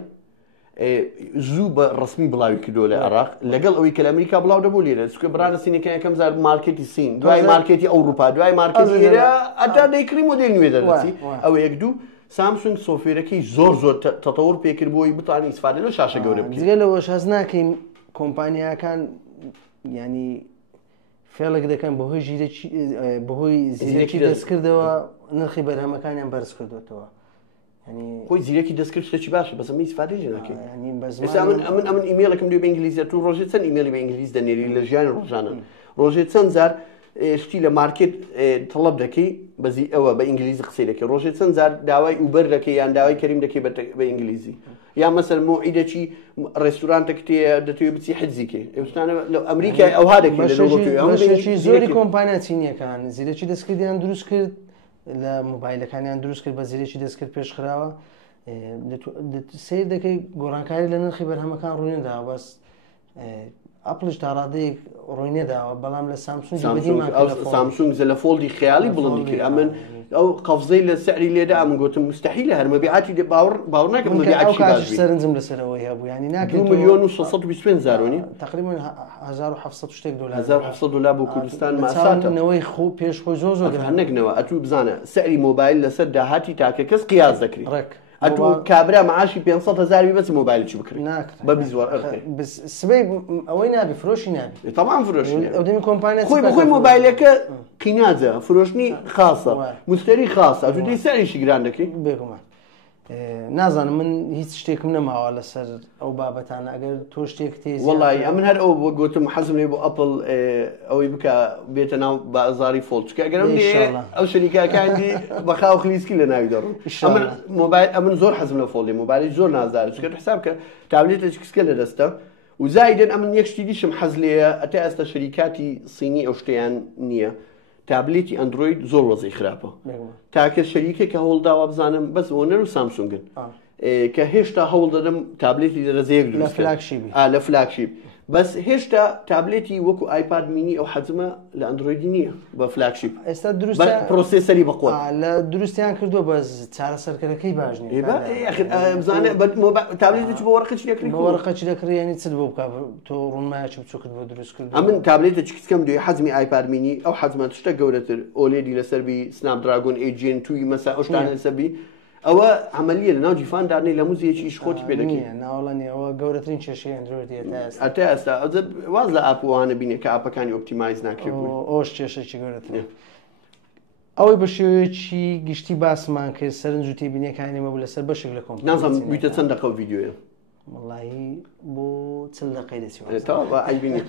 زوو بە ڕسمی بڵاوی کردو لە عێراق لەگەڵ ئەوەی کە لە ئەمریکا بڵاو دەبوو لێرە چکە برانە سینەکە یەکەم زار مارکێتی سین دوای مارکێتی ئەوروپا دوای مارکێتی لێرە ئەتا دەیکڕی مۆدێل نوێ دەرەچی ئەوە یەک دوو سامسونگ سۆفێرەکەی زۆر تەتەوەر پێکرد بۆی بتوانین ئیسفادە لە شاشە گەورە بکەین جگە لەوەش هەز ناکەین کۆمپانیاکان ینی فێڵێک دەکەن بەهۆی زیرەکی دەستکردەوە نرخی بەرهەمەکانیان بەرز کردوێتەوە خۆی زیرەکی دەستکرد شتێکی باشە بەس ئەمە ئیسفادەی لێ ناکەین ئەمن ئیمێلەکەم دوێ بە ئینگلیزیە تو ڕۆژێ چەند ئیمێلی بە ئینگلیز دەنێری لە ژیانی ڕۆژانە ڕۆژێ چەند زار شتی لە مارکێت تەڵەب دەکەی بەزی ئەوە بە ئینگلیزی قسەی دەکەی ڕۆژێ چەند زار داوای ئوبەر دەکەی یان داوای کەریم دەکەی بە ئینگلیزی یان مەسەر مۆعیدەکی ڕێستورانتە کتێ دەتوێت بچی حجزیکەی ئێستانە لە ئەمریکای ئەوها دەکەی زۆری کۆمپانیا چینیەکان زیرەکی دەستکردیان دروست کرد لە مۆبایلەکانیان دروست کرد بە زیرێکی دەستکرد پێشخراوە سیر دەکەی گۆڕانکاری لە نرخی بەرهەمەکان ڕوونێداوە بەس ئەپڵش تا ڕادەیەک ڕوونێداوە بەڵام لە سامسونگ لە فۆڵدی خیالی بڵندی کرد ئەمن ئەو قەفزەی لە سعری لێدا ئەمن گوتم مستحیلە هەر مەبیعاتی باوەڕ ناکەم سەرنجم لەسەرەوەی هەبوو ینی ناکرد 2,625,000 تقریبا 1700 شتێک $1,700 بۆ کوردستان ماساتەوەی خۆ پێش خۆی زۆر هەنەکنەوە ئەتوو بزانە سعری مۆبایل لەسەر داهاتی تاکە کەس قیاس دەکرێت ئەتوو کابرا معاشی 500,000 بەس مۆبایلکی بکرێت بە بیزوار سبەی ئەوەی نابی فرۆشی نابی تەمام فرۆشی ئەودەمی کۆمپانیا خۆی بخۆی مۆبایلەکە قیناجە فرۆشتنی خاصە مشتری خاصە ئەتوو دەی سەریشی گران دەکەی بێگومان نازانم من هیچ شتێکم نەماوە لەسەر ئەو بابەتانە ئەگەر تۆ شتێک تێز وەڵی ئەمن هەر ئەو گوتم حەزم لێ بۆ ئەپڵ ئەوەی بکە بێتە ناو بازاری فۆڵچکە ئەگەرم ئەو شەریکاکانی بەخاو خلیسکی لە ناوی دەڕۆن مۆبایل ئەمن زۆر حەزم لە فۆڵی مۆبایلی زۆر نازارێت چکە حساب کە تابلێتێک کسکە لە دەستە و زایدن ئەمن یەک شتی دیشم حەز لێیە ئەتا ئێستا شەریکاتی سینی ئەو شتیان نییە تابلێتی ئەندروید زۆر وەزەی خراپە تاکە شەریکێکە هەوڵداوە بزانم بەس ئۆنەر و سامسونگن کە هێشتا هەوڵ دەدەم تابلێتی دەرەزەیەک لە فلاگشیپ بەس هێشتا تابلێتی وەکو ئایپاد مینی ئەو حەزمە لە ئەندرویدی نییە بە فلاگشیپ ئێستا پرۆسێسەری بەقوە لە دروستیان کردووە بەس چارەسەرکەرەکەی باش بزانێ تابلێتی بۆ وەرقەچی دەکڕی وەرقەچی دەکڕی ینی چ بۆ بکە تۆ ڕوونمایەکی بچووکت بۆ دروست کرد ئەمن تابلێتە چکسکەم دوێ حەزمی ئایپاد مینی ئەو حەزمە شتە گەورەتر ئۆلێدی لەسەربی سناپدراگۆن ئێجێن توی مەسا ئەو شتانە لەسەربی ئەوە عملیە لە ناو جیفاندارنی لە موزیەکی شخۆتی پێ دەکەی ناوەڵانی ئەوە گەورەترین کێشەی ئەندرویدی ئەتا ئێستا واز لە ئاپوانە بینێ کە ئاپەکانی ئۆپتیمایز ناکرێت ئەوش کێشەی گەورەتر ئەوەی بە شێوەیەکی گشتی باسمان کرد سەرنج و تێبینیەکانی مە بوو لەسەر بەشێک لە کۆمپیوتەر نازانم بیتە چەند دقە ڤیدیۆیە والله بۆ چل دقەی دەچێت تەواو عیبی نیە.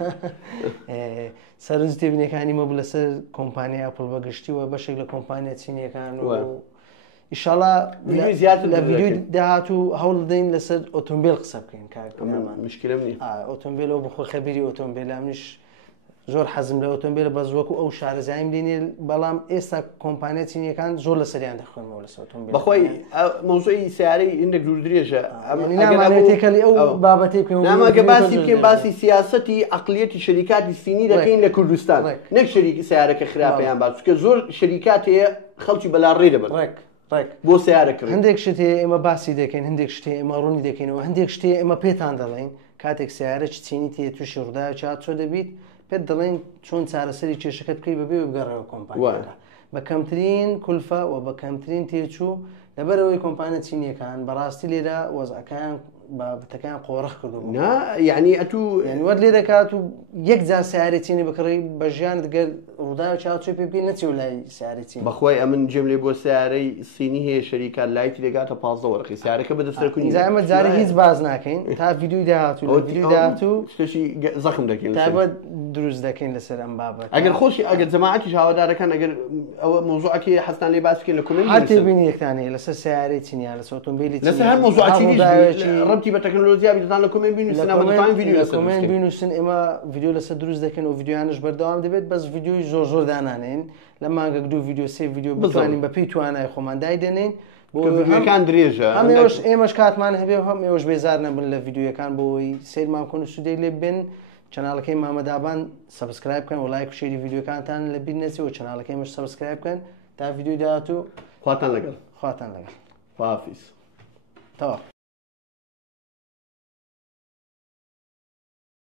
سەرنج تێبینەکانی مە بوو لەسەر کۆمپانیای ئەپڵ بەگشتیوە بەشێک لە کۆمپانیا چینیەکان و ئیشاڵا لە ڤیدیۆی داهاتوو هەوڵ دەین لەسەر ئۆتۆمبیل قسە بکەین کارمان مشکلە نیە. ئۆتۆمبیلەوە بخۆ خەبیری ئۆتۆمبیل منیش زۆر حەزم لە ئۆتۆمبیلە بەس وەکو ئەو شارەزاییم دێنێ بەڵام ئێستا کۆمپانیا چینیەکان زۆر لە سەریان دەخوێنەوە لەسەر ئۆتۆمبیل. بەخۆی مۆزوعی سیارەی هندێک دوور درێژە نامانێتێکەلی ئەو بابەتی نامەگە باسی بکەین باسی سیاسەتی عەقلیەتی شەریکاتی سینی دەکەین لە کوردستان نەک شەریکی سیارەکە خراپەیان باس کە زۆر شەریکات هەیە خەڵکی بەلاڕێ دەبن بۆ سیارەکڕ هەندێک شتێ ئێمە باسی دەکەین هەندێک شتێ ئێمە ڕوونی دەکەینەوە هەندێک شتێ ئێمە پێتان دەڵێن کاتێک سیارە چینی تێ تووشی ڕوودا چات چۆ دەبیت پێت دەڵێن چۆن چارەسەری کێشەکەت بکەی بەبێ بگەڕێەوە کۆمپانیاکە بە کەمترین کولفە و بە کەمترین تێچوو لەبەرەوەی کۆمپانیا چینیەکان بەڕاستی لێرە وەزعەکان بابەتەکان قۆڕەخ کردو یعنی ئەتوو وەر لێ دەکات و یەک جار سیارە چینی بکڕی بە ژیان دەگەر ڕوودا و چاوچێ پێ بکەی نەچی و لای سیارە چین بەخۆی ئەمن جێم لێ بۆ سیارەی سینی هەیە شەریکات لایتی دەگاتە 15 وەرقی سیارەکە بەدەستەرکوونی ئەمە جارە هیچ باز ناکەین تا ڤیدیۆی داهاتوو لە ڤیدیۆی داهاتوو شتێکی زەخم دەکەین تابەت دروست دەکەین لەسەر ئەم بابەت ئەگەر خۆشی ئەگەر جەماعەتیش هاوادارەکان ئەگەر ئەوە مۆزوعەکەی حەستان لێ باس بکەین لە کومنت هەر تێبینی یەکتانەیە لەسەر سیارەی چینیان لەسەر ئۆتۆمبیلی لەسەر هەر مۆزوعەتی ڕەبتی بە تەکنۆلۆژیا بیتان لە کومنت بینوسن کۆمنت بینوسن ئێمە ڤیدیۆ لەسەر دروست دەکەین و ڤیدیۆیانش بەردەوام دەبێت بەس ڤیدیۆی زۆر زۆر دانانێن لە مانگەک دوو ڤیدیۆ سێ ڤیدیۆ بتوانین بە پێی توانای خۆمان دایدێنین ڤیدیۆکان درێژە ئێمەش کاتمان هەبێ هەم ئێوەش بێزار نەبن لە ڤیدیۆیەکان بۆی سیرمان کۆن و سودەی لێ بن چەناڵەکەی مامەدابان سەبسکرایب بکەن و لایک و شێری ڤیدیۆکانتان لە بیر نەچێ و چەناڵەکەیمەش سەبسکرایب بکەن تا ڤیدیۆی داهاتوو خواتان لەگەڵ خواتان لەگەڵ خواحافیز تەواو